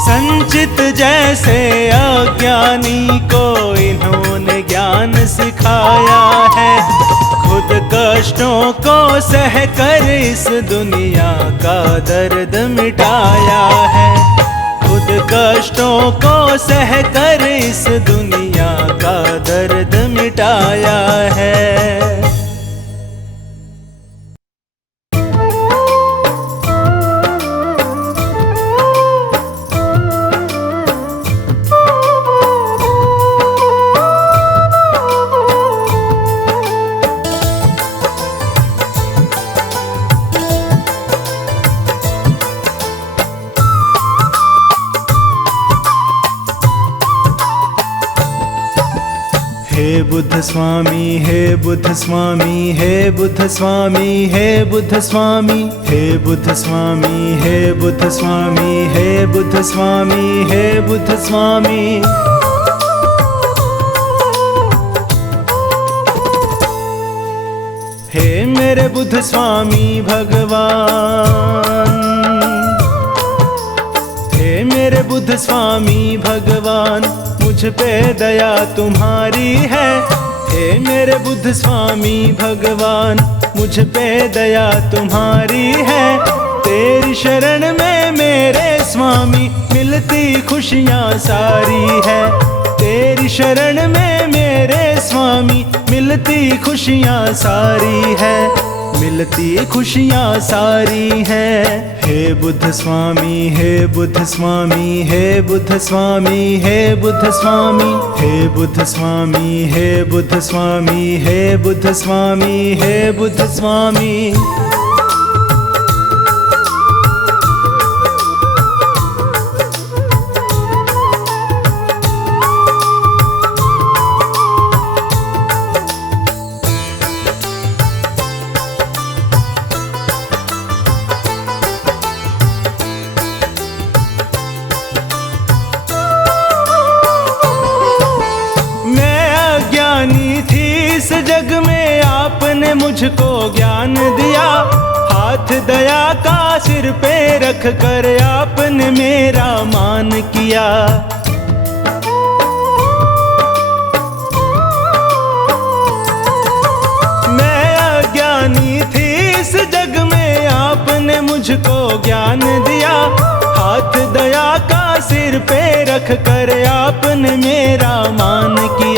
संचित जैसे अज्ञानी को इन्होंने ज्ञान सिखाया है। खुद कष्टों को सह कर इस दुनिया का दर्द मिटाया है, खुद कष्टों को सह कर इस दुनिया का दर्द मिटाया है। हे बुद्ध स्वामी, हे बुद्ध स्वामी, हे बुद्ध स्वामी, हे बुद्ध स्वामी, हे बुद्ध स्वामी, हे बुद्ध स्वामी, हे बुद्ध स्वामी, हे बुद्ध स्वामी। हे मेरे बुद्ध स्वामी भगवान, हे मेरे बुद्ध स्वामी भगवान, मुझ पे दया तुम्हारी है। हे मेरे बुद्ध स्वामी भगवान, मुझ पे दया तुम्हारी है। तेरी शरण में मेरे स्वामी मिलती खुशियाँ सारी है। तेरी शरण में मेरे स्वामी मिलती खुशियाँ सारी है, मिलती खुशियाँ सारी हैं। हे बुद्ध स्वामी, हे बुद्ध स्वामी, हे बुद्ध स्वामी, हे बुद्ध स्वामी, हे बुद्ध स्वामी, हे बुद्ध स्वामी, हे बुद्ध स्वामी, हे बुद्ध स्वामी। इस जग में आपने मुझको ज्ञान दिया, हाथ दया का सिर पे रख कर आपने मेरा मान किया। मैं अज्ञानी थी इस जग में, आपने मुझको ज्ञान दिया, हाथ दया का सिर पे रख कर आपने मेरा मान किया।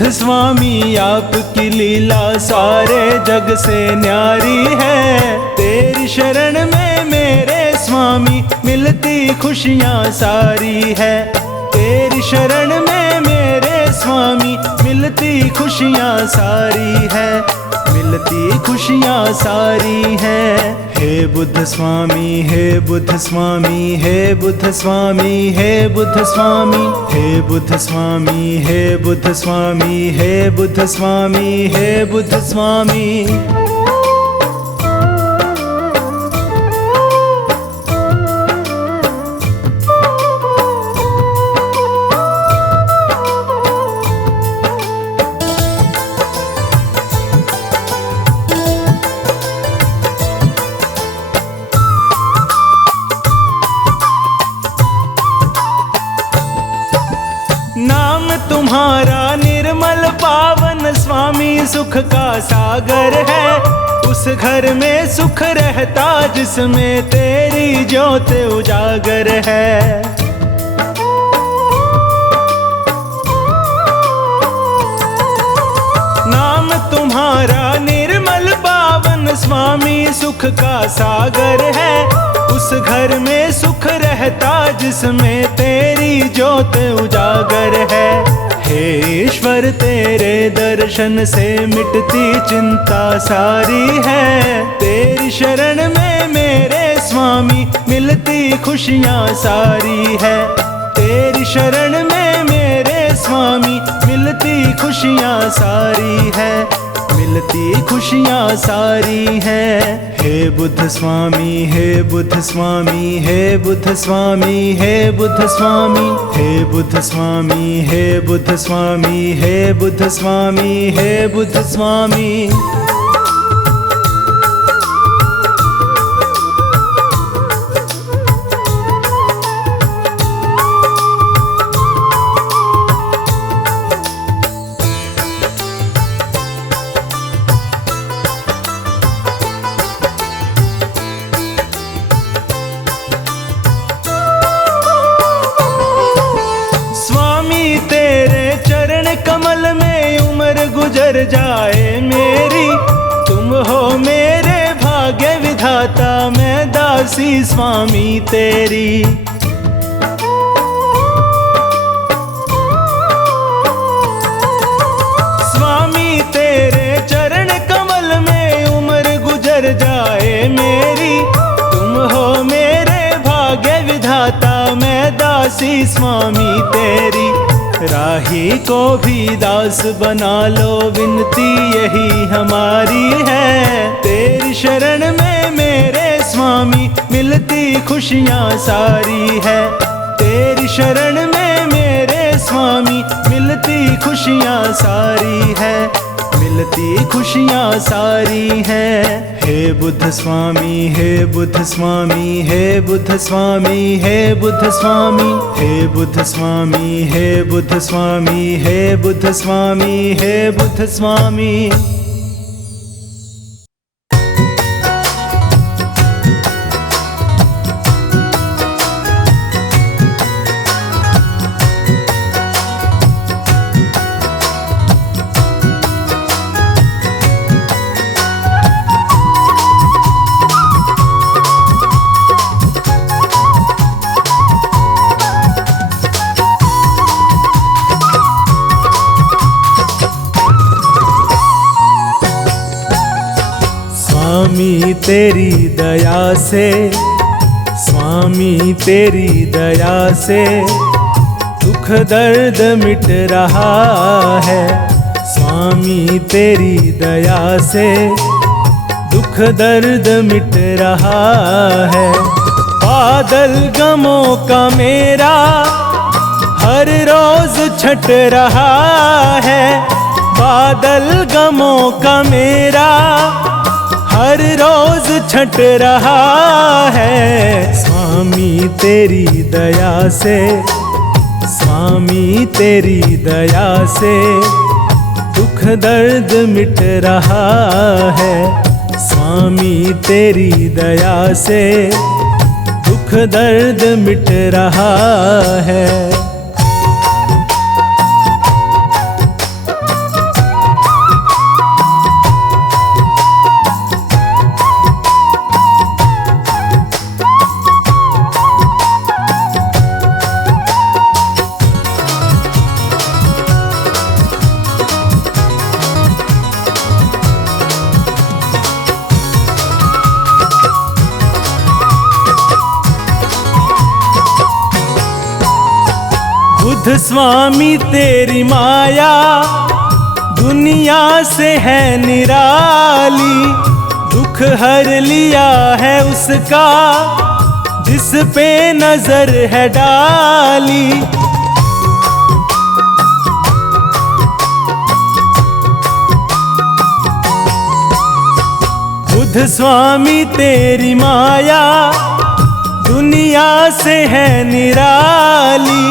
बुद्ध स्वामी आपकी लीला सारे जग से न्यारी है। तेरी शरण में मेरे स्वामी मिलती खुशियाँ सारी है। तेरी शरण में मेरे स्वामी मिलती खुशियाँ सारी है, मिलती खुशियाँ सारी है। हे बुद्ध स्वामी, हे बुद्ध स्वामी, हे बुद्ध स्वामी, हे बुद्ध स्वामी, हे बुद्ध स्वामी, हे बुद्ध स्वामी, हे बुद्ध स्वामी, हे बुद्ध स्वामी। नाम तुम्हारा निर्मल पावन स्वामी सुख का सागर है। उस घर में सुख रहता जिसमें तेरी ज्योत उजागर है। नाम तुम्हारा निर्मल पावन स्वामी सुख का सागर है। उस घर में सुख रहता जिसमें तेरी ज्योत उजागर है। हे ईश्वर तेरे दर्शन से मिटती चिंता सारी है। तेरी शरण में मेरे स्वामी मिलती खुशियाँ सारी है। तेरी शरण में मेरे स्वामी मिलती खुशियाँ सारी है, मिलती खुशियाँ सारी हैं। हे बुद्ध स्वामी, हे बुद्ध स्वामी, हे बुद्ध स्वामी, हे बुद्ध स्वामी, हे बुद्ध स्वामी, हे बुद्ध स्वामी, हे बुद्ध स्वामी, हे बुद्ध स्वामी। तेरे चरण कमल में उम्र गुजर जाए मेरी। तुम हो मेरे भाग्य विधाता, मैं दासी स्वामी तेरी। स्वामी तेरे चरण कमल में उम्र गुजर जाए मेरी। तुम हो मेरे भाग्य विधाता, मैं दासी स्वामी तेरी। राही को भी दास बना लो, विनती यही हमारी है। तेरी शरण में मेरे स्वामी मिलती खुशियाँ सारी है। तेरी शरण में मेरे स्वामी मिलती खुशियाँ सारी है, मिलती खुशियाँ सारी हैं। हे बुद्ध स्वामी, हे बुद्ध स्वामी, हे बुद्ध स्वामी, हे बुद्ध स्वामी, हे बुद्ध स्वामी, हे बुद्ध स्वामी, हे बुद्ध स्वामी, हे बुद्ध स्वामी। स्वामी तेरी दया से, स्वामी तेरी दया से दुख दर्द मिट रहा है। स्वामी तेरी दया से दुख दर्द मिट रहा है। बादल गमों का मेरा हर रोज छट रहा है। बादल गमों का मेरा हर रोज छट रहा है। स्वामी तेरी दया से, स्वामी तेरी दया से दुख दर्द मिट रहा है। स्वामी तेरी दया से दुख दर्द मिट रहा है। बुद्ध स्वामी तेरी माया दुनिया से है निराली, दुख हर लिया है उसका जिस पे नजर है डाली। बुद्ध स्वामी तेरी माया दुनिया से है निराली,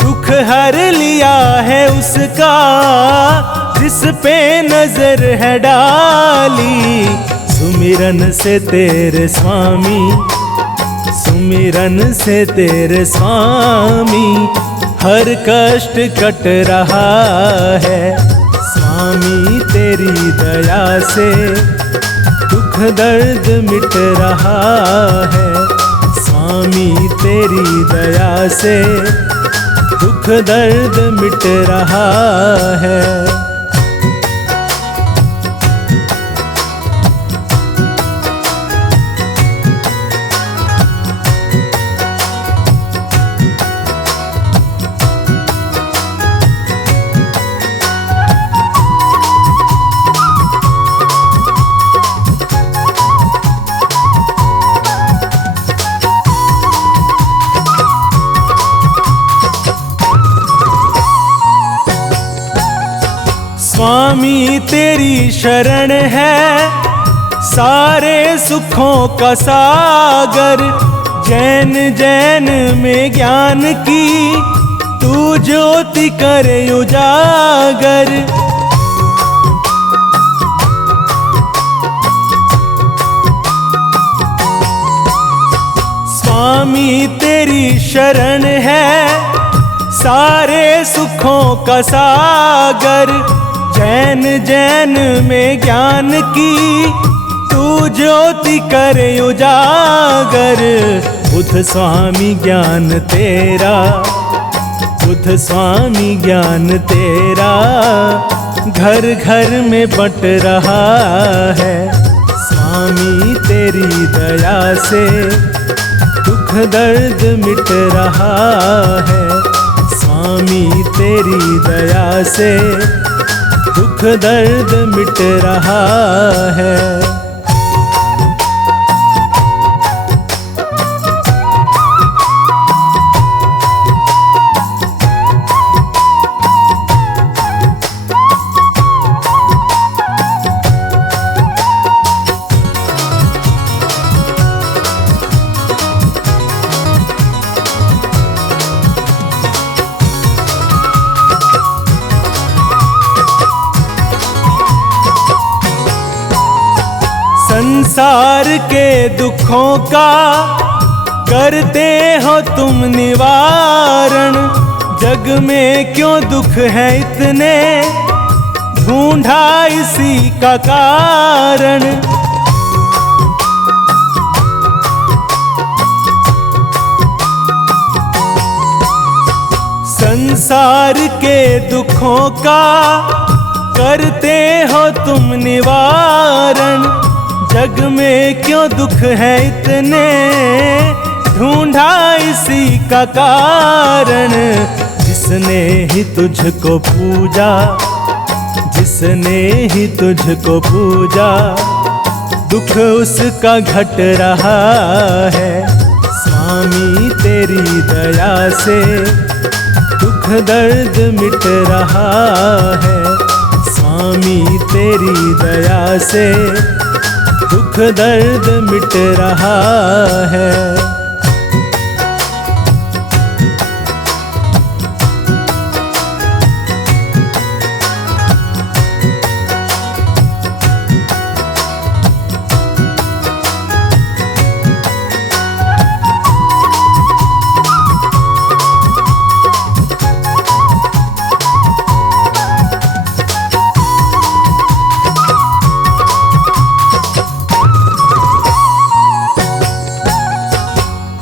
दुख हर लिया है उसका जिस पे नजर है डाली। सुमिरन से तेरे स्वामी, सुमिरन से तेरे स्वामी हर कष्ट कट रहा है। स्वामी तेरी दया से दुख दर्द मिट रहा है। स्वामी तेरी दया से दुख दर्द मिट रहा है। स्वामी तेरी शरण है सारे सुखों का सागर, जैन जैन में ज्ञान की तू ज्योति करे उजागर। स्वामी तेरी शरण है सारे सुखों का सागर, जैन जैन में ज्ञान की तू ज्योति करे उजागर। बुद्ध स्वामी ज्ञान तेरा, बुद्ध स्वामी ज्ञान तेरा घर घर में बंट रहा है। स्वामी तेरी दया से दुख दर्द मिट रहा है। स्वामी तेरी दया से दुख दर्द मिट रहा है। संसार के दुखों का करते हो तुम निवारण, जग में क्यों दुख है इतने ढूंढा इसी का कारण। संसार के दुखों का करते हो तुम निवारण, जग में क्यों दुख है इतने ढूंढा इसी का कारण। जिसने ही तुझको पूजा, जिसने ही तुझको पूजा दुख उसका घट रहा है। स्वामी तेरी दया से दुख दर्द मिट रहा है। स्वामी तेरी दया से दुख दर्द मिट रहा है।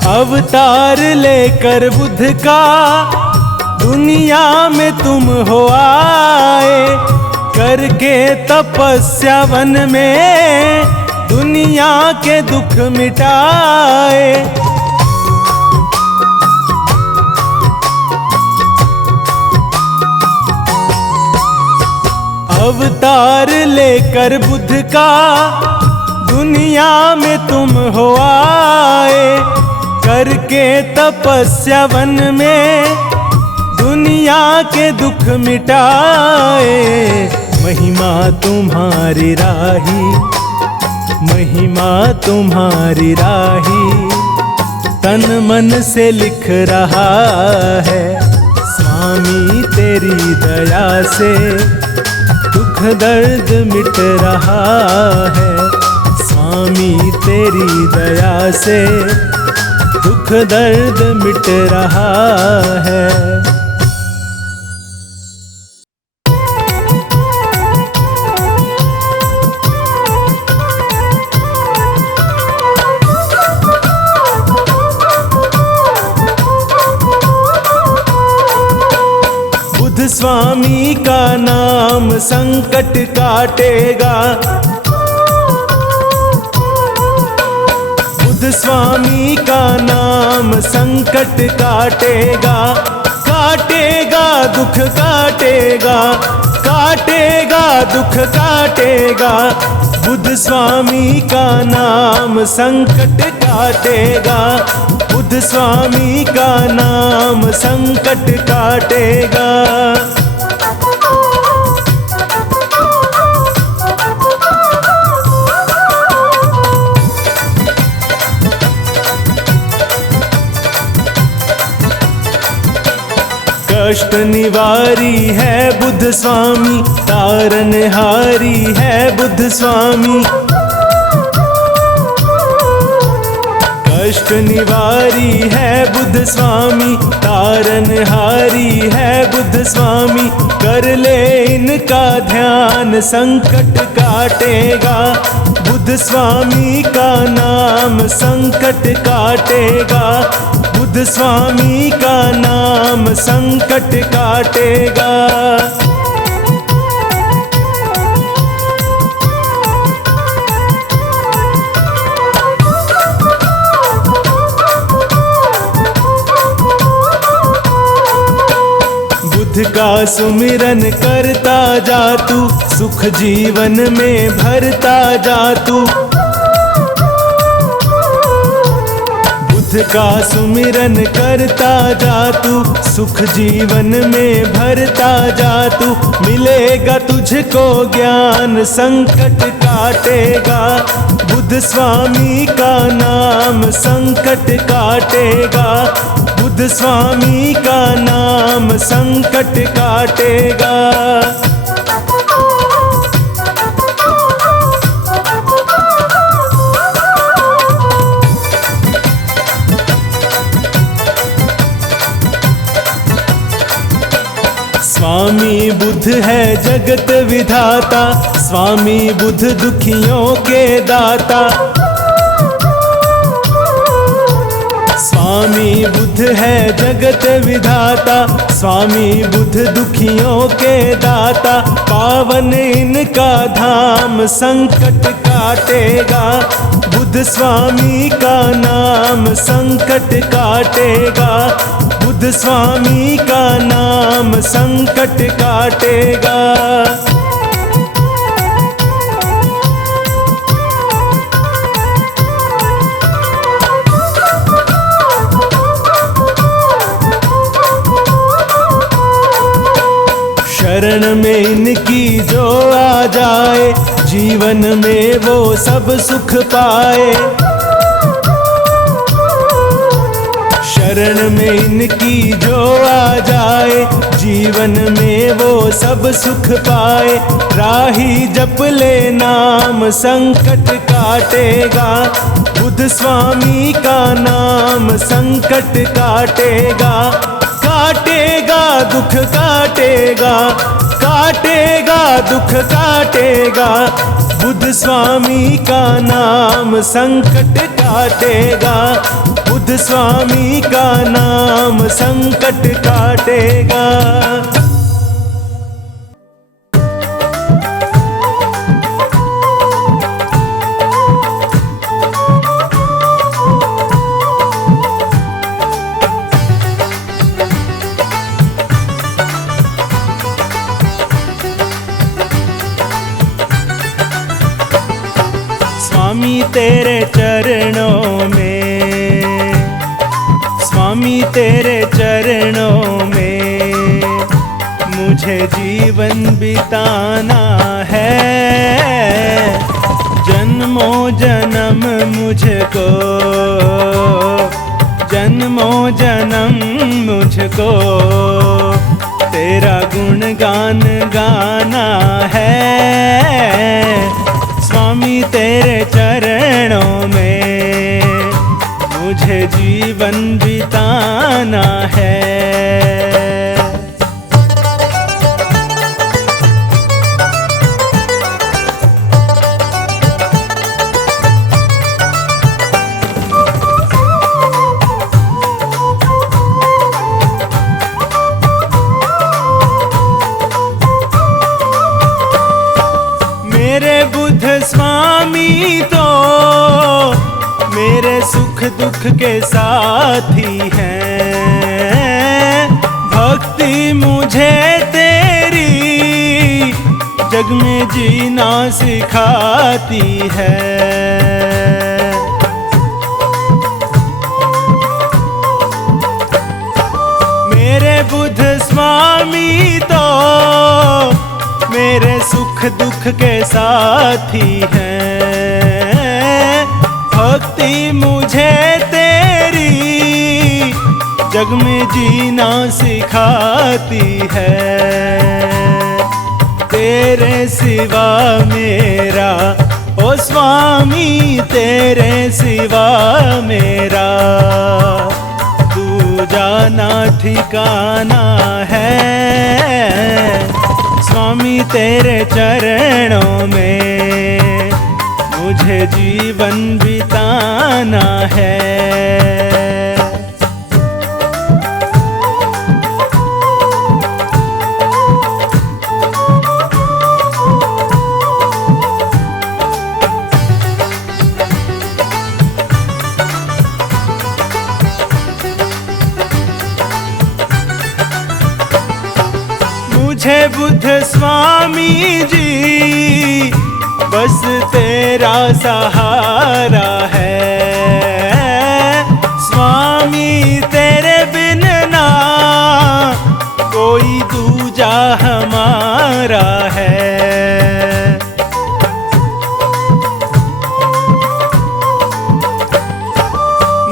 अवतार लेकर बुद्ध का दुनिया में तुम हो आए, करके तपस्या वन में दुनिया के दुख मिटाए। अवतार लेकर बुद्ध का दुनिया में तुम हो आए, करके तपस्या वन में दुनिया के दुख मिटाए। महिमा तुम्हारी राही, महिमा तुम्हारी राही, तन मन से लिख रहा है। स्वामी तेरी दया से दुख दर्द मिट रहा है। स्वामी तेरी दया से दुख दर्द मिट रहा है। स्वामी का नाम संकट काटेगा, बुद्ध स्वामी का नाम संकट काटेगा। काटेगा दुख काटेगा, काटेगा दुख काटेगा। बुद्ध स्वामी का नाम संकट काटेगा, बुद्ध स्वामी का नाम संकट काटेगा। कष्ट निवारी है बुद्ध स्वामी, तारनहारी है बुद्ध स्वामी। कष्ट निवारी है बुद्ध स्वामी, तारनहारी है बुद्ध स्वामी। कर ले इनका ध्यान संकट काटेगा, बुद्ध स्वामी का नाम संकट काटेगा। बुद्ध स्वामी का नाम संकट काटेगा। बुद्ध का सुमिरन करता जा तू, सुख जीवन में भरता जा तू। बुद्ध का सुमिरन करता जा तू, सुख जीवन में भरता जा तू। मिलेगा तुझको ज्ञान संकट काटेगा, बुद्ध स्वामी का नाम संकट काटेगा। बुद्ध स्वामी का नाम संकट काटेगा। स्वामी बुद्ध है जगत विधाता, स्वामी बुद्ध दुखियों के दाता। स्वामी बुद्ध है जगत विधाता, स्वामी बुद्ध दुखियों के दाता। पावन इनका धाम संकट काटेगा, बुद्ध स्वामी का नाम संकट काटेगा। बुद्ध स्वामी का नाम संकट काटेगा। शरण में इनकी जो आ जाए, जीवन में वो सब सुख पाए। शरण में इनकी जो आ जाए, जीवन में वो सब सुख पाए। राही जप ले नाम संकट काटेगा, बुद्ध स्वामी का नाम संकट काटेगा। काटेगा दुख काटेगा, काटेगा दुख काटेगा। बुद्ध स्वामी का नाम संकट काटेगा, बुद्ध स्वामी का नाम संकट काटेगा। स्वामी तेरे चरणों में, स्वामी तेरे चरणों में मुझे जीवन बिताना है। जन्मों जन्म मुझको, जन्मों जन्म मुझको तेरा गुणगान गाना है। स्वामी तेरे चरणों में मुझे जीवन बिताना है। मेरे बुद्ध स्वामी तो मेरे सुख दुख के साथी हैं। भक्ति मुझे तेरी जग में जीना सिखाती है। मेरे बुद्ध स्वामी तो मेरे सुख दुख के साथी हैं। भक्ति मुझे तेरी जग में जीना सिखाती है। तेरे सिवा मेरा ओ स्वामी, तेरे सिवा मेरा तू जाना ठिकाना है। स्वामी तेरे चरणों में मुझे जीवन बिताना है। मुझे बुद्ध स्वामी जी बस तेरा सहारा है। स्वामी तेरे बिन ना कोई दूजा हमारा है।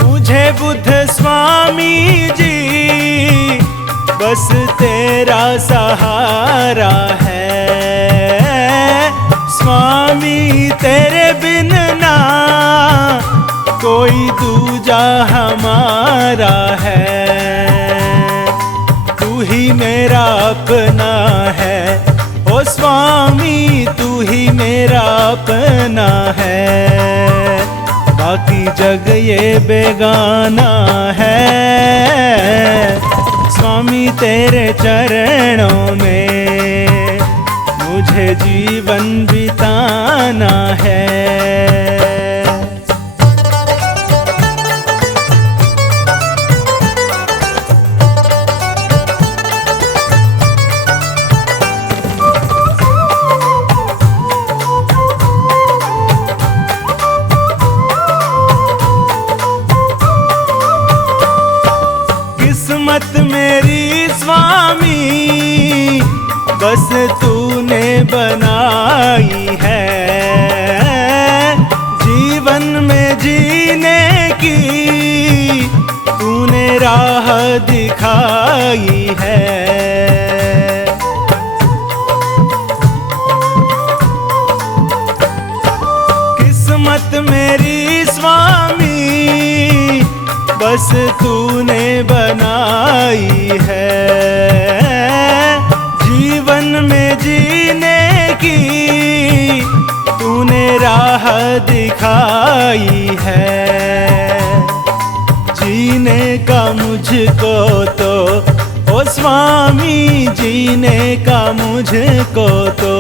मुझे बुद्ध स्वामी जी बस तेरा सहारा है। स्वामी तेरे बिन ना कोई दूजा हमारा है। तू ही मेरा अपना है ओ स्वामी, तू ही मेरा अपना है। बाकी जग ये बेगाना है। स्वामी तेरे चरणों में मुझे जीवन बिताना है। किस्मत मेरी स्वामी बस तूने बनाई है। जीवन में जीने की तूने राह दिखाई है। किस्मत मेरी स्वामी बस तूने बनाई है। जीवन में जीने की तूने राह दिखाई है। जीने का मुझको तो ओ स्वामी, जीने का मुझको तो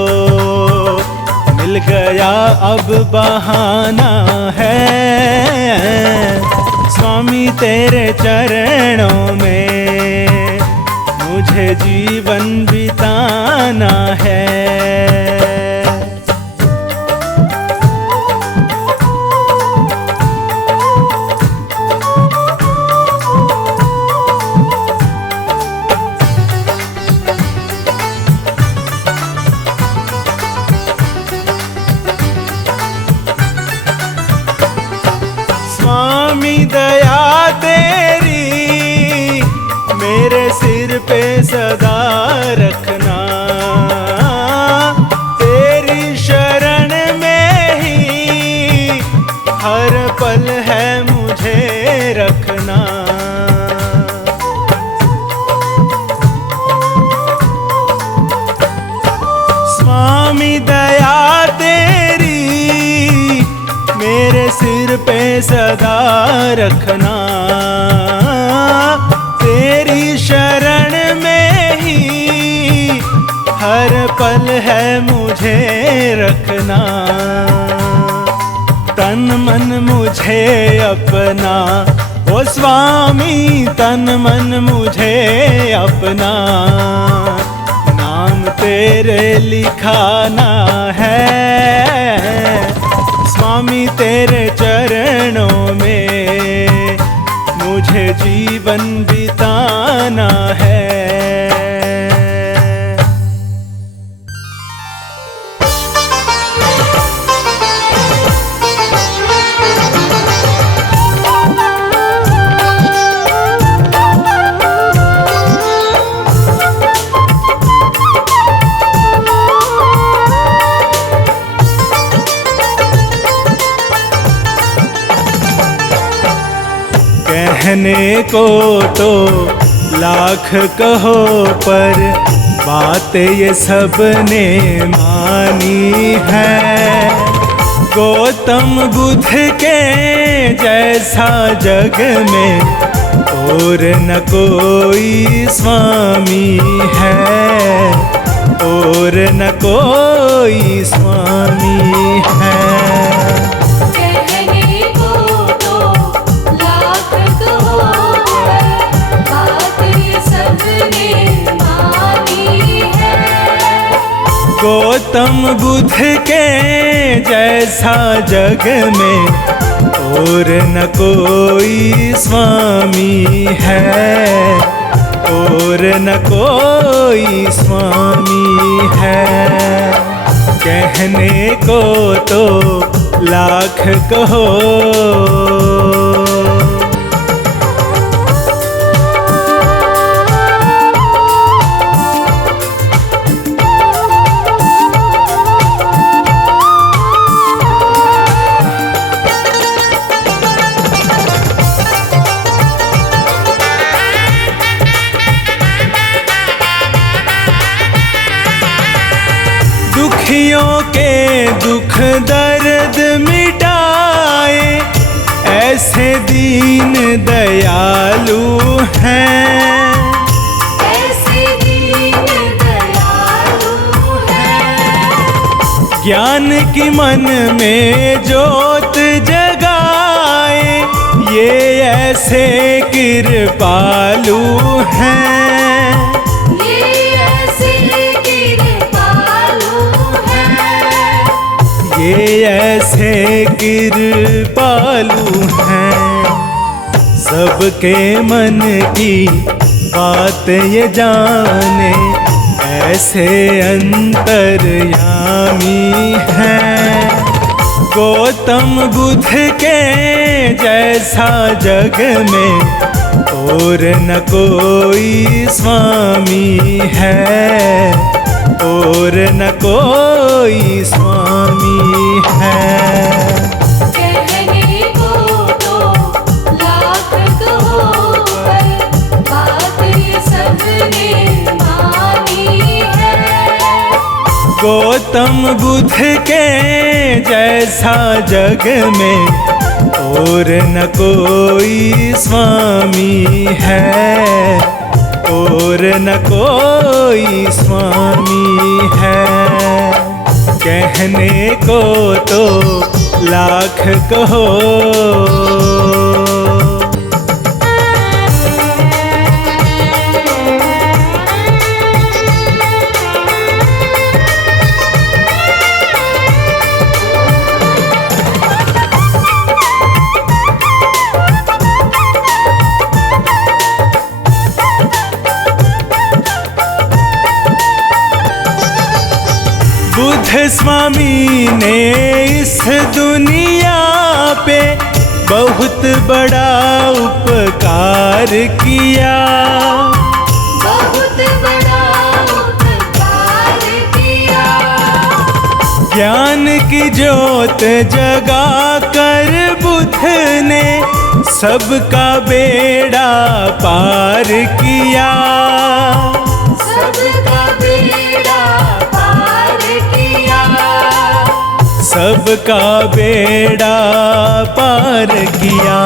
मिल गया अब बहाना है। स्वामी तेरे चरणों में मुझे जीवन बिताना है। सदा रखना, तेरी शरण में ही हर पल है मुझे रखना। स्वामी दया तेरी मेरे सिर पे सदा रखना, तेरी शरण में ही हर पल है मुझे रखना। तन मन मुझे अपना, ओ स्वामी तन मन मुझे अपना, नाम तेरे लिखाना है। स्वामी तेरे चरणों में मुझे जीवन बिताना है। कहने को तो लाख कहो पर बात ये सब ने मानी है। गौतम बुद्ध के जैसा जग में और न कोई स्वामी है, और न कोई स्वामी है। गौतम बुद्ध के जैसा जग में और न कोई स्वामी है, और न कोई स्वामी है। कहने को तो लाख कहो, दुखियों के दुख दर्द मिटाए ऐसे दीन दयालु हैं, ऐसे दीन दयालु हैं। ज्ञान की मन में जोत जगाए ये ऐसे कृपालु हैं, ये ऐसे कृपालु हैं। सबके मन की बात ये जाने ऐसे अंतर्यामी हैं। गौतम बुद्ध के जैसा जग में और न कोई स्वामी है, और न कोई स्वामी है। कहने को तो लाख कहो पर बात ये सब ने मानी है। गौतम बुद्ध के जैसा जग में और न कोई स्वामी है, और न कोई स्वामी है। कहने को तो लाख कहो, बुद्ध स्वामी ने इस दुनिया पे बहुत बड़ा उपकार किया, बहुत ज्योत जगा कर बुद्ध ने सबका बेड़ा पार किया। सबका बेड़ा पार किया। सबका बेड़ा पार किया।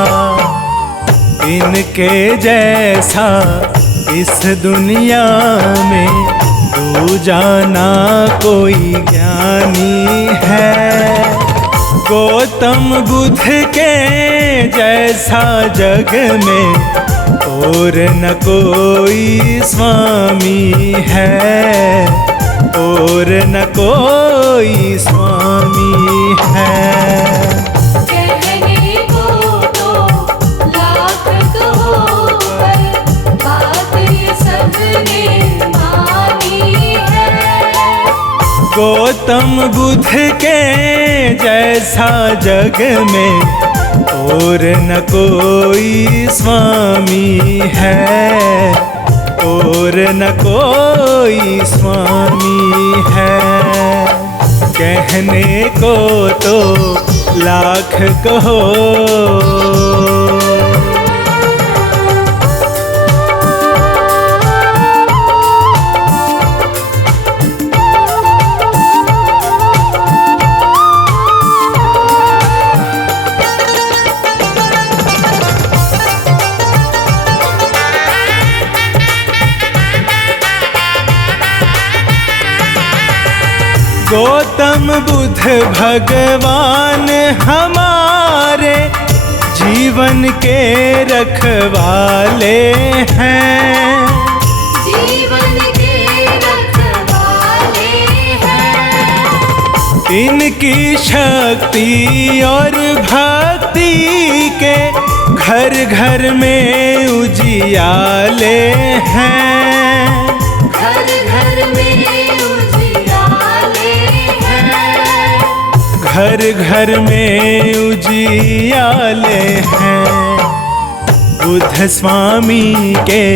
इनके जैसा इस दुनिया में दूजा ना कोई ज्ञानी है। गौतम बुद्ध के जैसा जग में और न कोई स्वामी है, और न कोई स्वामी है। कहने को तो लाख कहो पर बात ये सबने मानी है। गौतम बुद्ध के जैसा जग में और न कोई स्वामी है, और न कोई स्वामी है। कहने को तो लाख कहो। गौतम बुद्ध भगवान हमारे जीवन के रखवाले हैं। जीवन के रखवाले हैं। इनकी शक्ति और भक्ति के घर घर में उजियाले हैं। घर घर में घर घर में उजियाले हैं। बुद्ध स्वामी के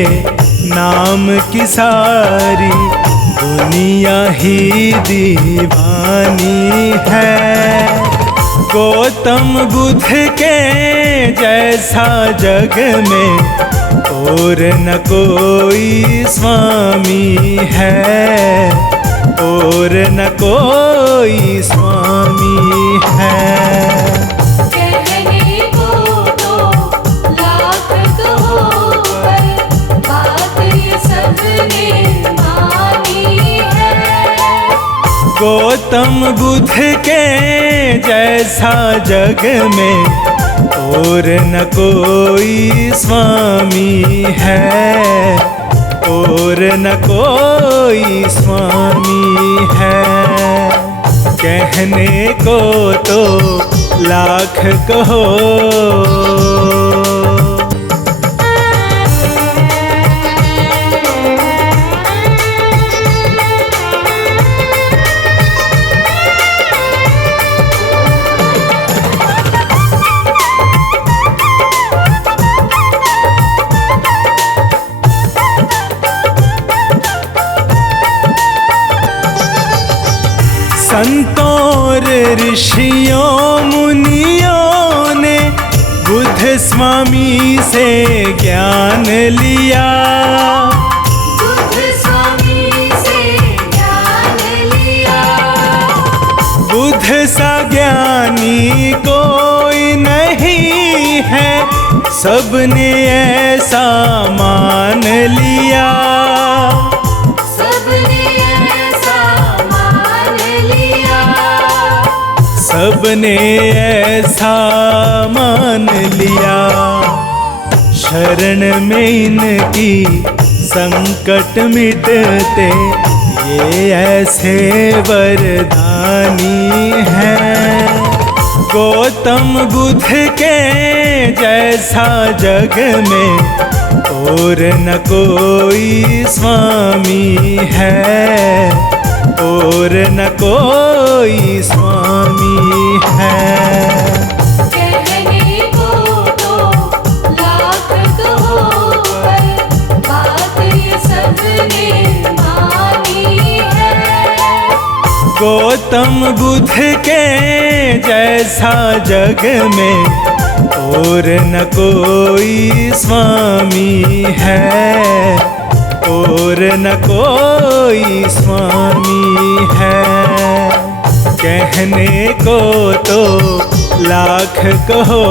नाम की सारी दुनिया ही दीवानी है। गौतम बुद्ध के जैसा जग में और न कोई स्वामी है, और न कोई स्वामी है। कहने को तो लाख कहो पर बात ये सबने मानी है। गौतम बुद्ध के जैसा जग में और न कोई स्वामी है, और न कोई स्वामी है। कहने को तो लाख कहो। संतों और ऋषियों मुनियों ने बुद्ध स्वामी से ज्ञान लिया। बुद्ध स्वामी से ज्ञान लिया। बुद्ध सा ज्ञानी कोई नहीं है, सबने ऐसा मान लिया। सबने ऐसा मान लिया। शरण में इनकी संकट मिटते, ये ऐसे वरदानी हैं। गौतम बुद्ध के जैसा जग में और न कोई स्वामी है, और न कोई स्वामी है। कहने को तो लाख कहो, पर बात ये सबने मानी है। गौतम बुद्ध के जैसा जग में और न कोई स्वामी है, और न कोई स्वामी है। कहने को तो लाख कहो,